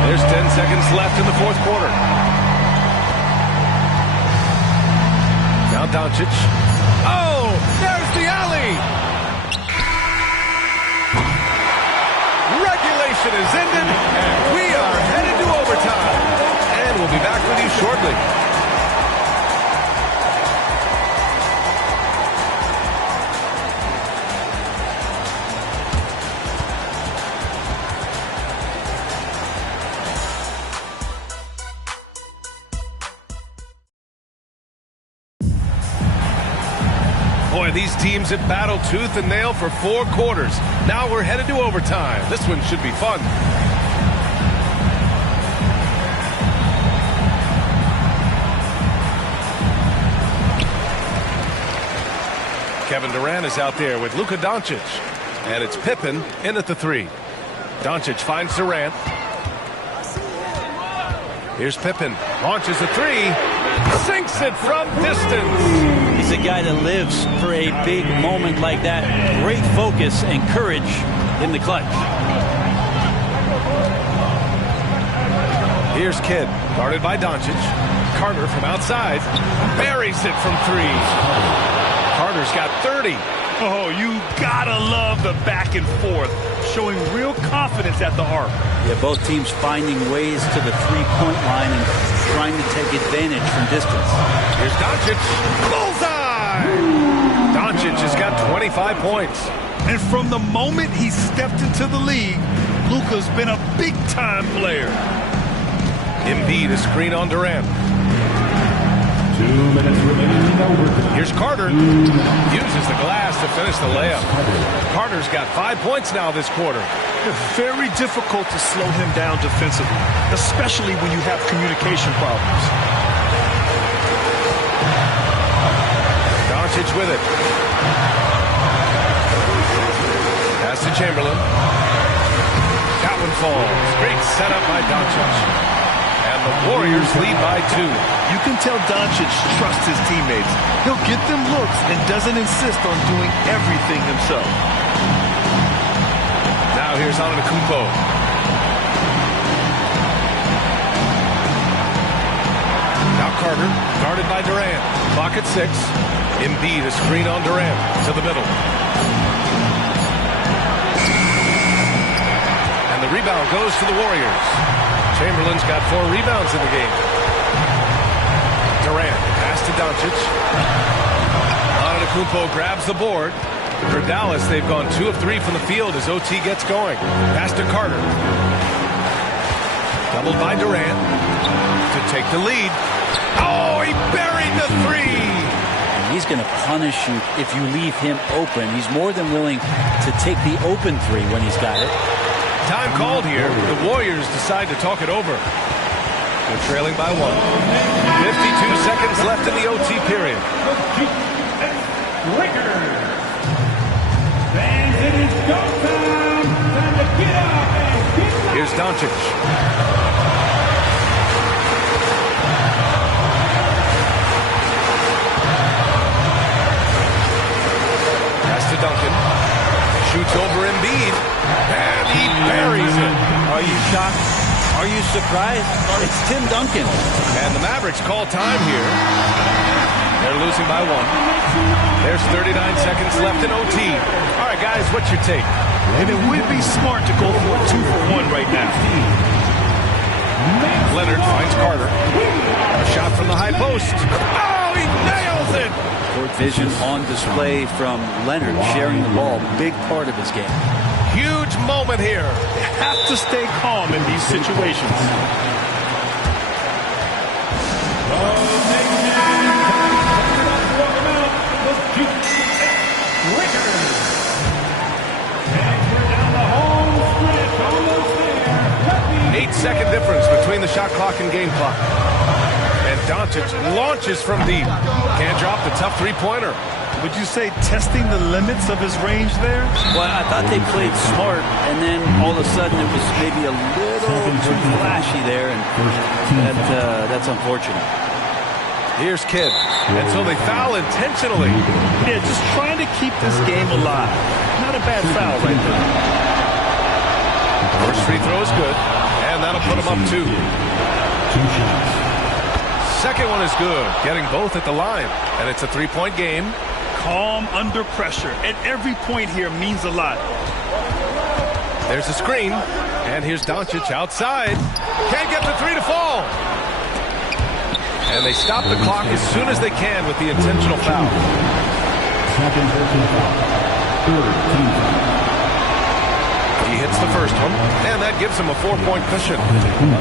There's 10 seconds left in the fourth quarter. Now Doncic. Oh, there's the alley. Regulation is ended, and we are headed to overtime. And we'll be back with you shortly. Boy, these teams have battled tooth and nail for 4 quarters. Now we're headed to overtime. This one should be fun. Kevin Durant is out there with Luka Doncic. And it's Pippen in at the 3. Doncic finds Durant. Here's Pippen. Launches a 3. Sinks it from distance. He's a guy that lives for a big moment like that. Great focus and courage in the clutch. Here's Kidd, guarded by Doncic. Carter from outside. Buries it from 3. Carter's got 30. Oh, you gotta love the back and forth, showing real confidence at the arc. Yeah, both teams finding ways to the three-point line and trying to take advantage from distance. Here's Doncic. Bullseye! Doncic has got 25 points. And from the moment he stepped into the league, Luka's been a big-time player. Embiid, a screen on Durant. 2 minutes remaining in overtime. Here's Carter. Uses the glass to finish the layup. Carter's got 5 points now this quarter. Very difficult to slow him down defensively, especially when you have communication problems. Doncic with it. Pass to Chamberlain. That one falls. Great setup by Doncic. And the Warriors lead by 2. You can tell Doncic trusts his teammates. He'll get them looks and doesn't insist on doing everything himself. Now here's Antetokounmpo. Now Carter, guarded by Durant. Clock at 6. Embiid, a screen on Durant to the middle. And the rebound goes to the Warriors. Chamberlain's got 4 rebounds in the game. Durant, pass to Doncic. Antetokounmpo grabs the board. For Dallas, they've gone 2 of 3 from the field as OT gets going. Pass to Carter. Doubled by Durant to take the lead. Oh, he buried the 3. He's going to punish you if you leave him open. He's more than willing to take the open 3 when he's got it. Time called here. The Warriors decide to talk it over. They're trailing by 1. 52 seconds left in the OT period. Here's Doncic. Pass to Duncan. Shoots over Embiid. And he buries it. Are you shocked? Are you surprised? It's Tim Duncan. And the Mavericks call time here. They're losing by 1. There's 39 seconds left in OT. All right, guys, what's your take? And it would be smart to go for a 2-for-1 right now. Leonard finds Carter. A shot from the high post. Oh, he nails it! Court vision on display from Leonard, sharing the ball. Big part of his game. Huge moment here. You have to stay calm in these situations. Eight-second difference between the shot clock and game clock. And Doncic launches from deep. Can't drop the tough three-pointer. Would you say testing the limits of his range there? Well, I thought they played smart, and then all of a sudden it was maybe a little too flashy there, and that's unfortunate. Here's Kidd. And so they foul intentionally. Yeah, just trying to keep this game alive. Not a bad foul right there. First free throw is good, and that'll put him up 2. Second one is good, getting both at the line, and it's a 3-point game. Calm under pressure, and every point here means a lot. There's a screen, and here's Doncic outside. Can't get the 3 to fall. And they stop the clock as soon as they can with the intentional foul. Second personal foul. Third team foul. He hits the first one, and that gives him a 4-point cushion.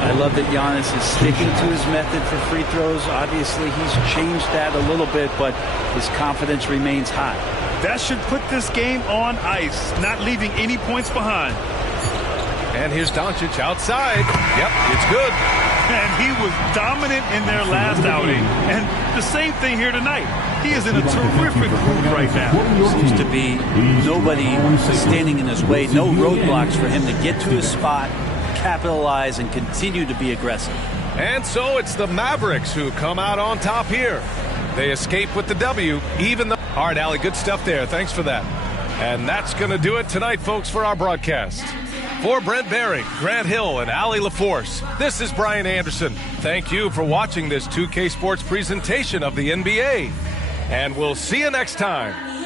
I love that Giannis is sticking to his method for free throws. Obviously, he's changed that a little bit, but his confidence remains high. That should put this game on ice, not leaving any points behind. And here's Doncic outside. Yep, it's good. And he was dominant in their last outing. And the same thing here tonight. He is in a terrific mood right now. Seems to be nobody standing in his way, no roadblocks for him to get to his spot, capitalize, and continue to be aggressive. And so it's the Mavericks who come out on top here. They escape with the W, even though... All right, Allie, good stuff there. Thanks for that. And that's going to do it tonight, folks, for our broadcast. For Brent Barry, Grant Hill, and Allie LaForce, this is Brian Anderson. Thank you for watching this 2K Sports presentation of the NBA. And we'll see you next time.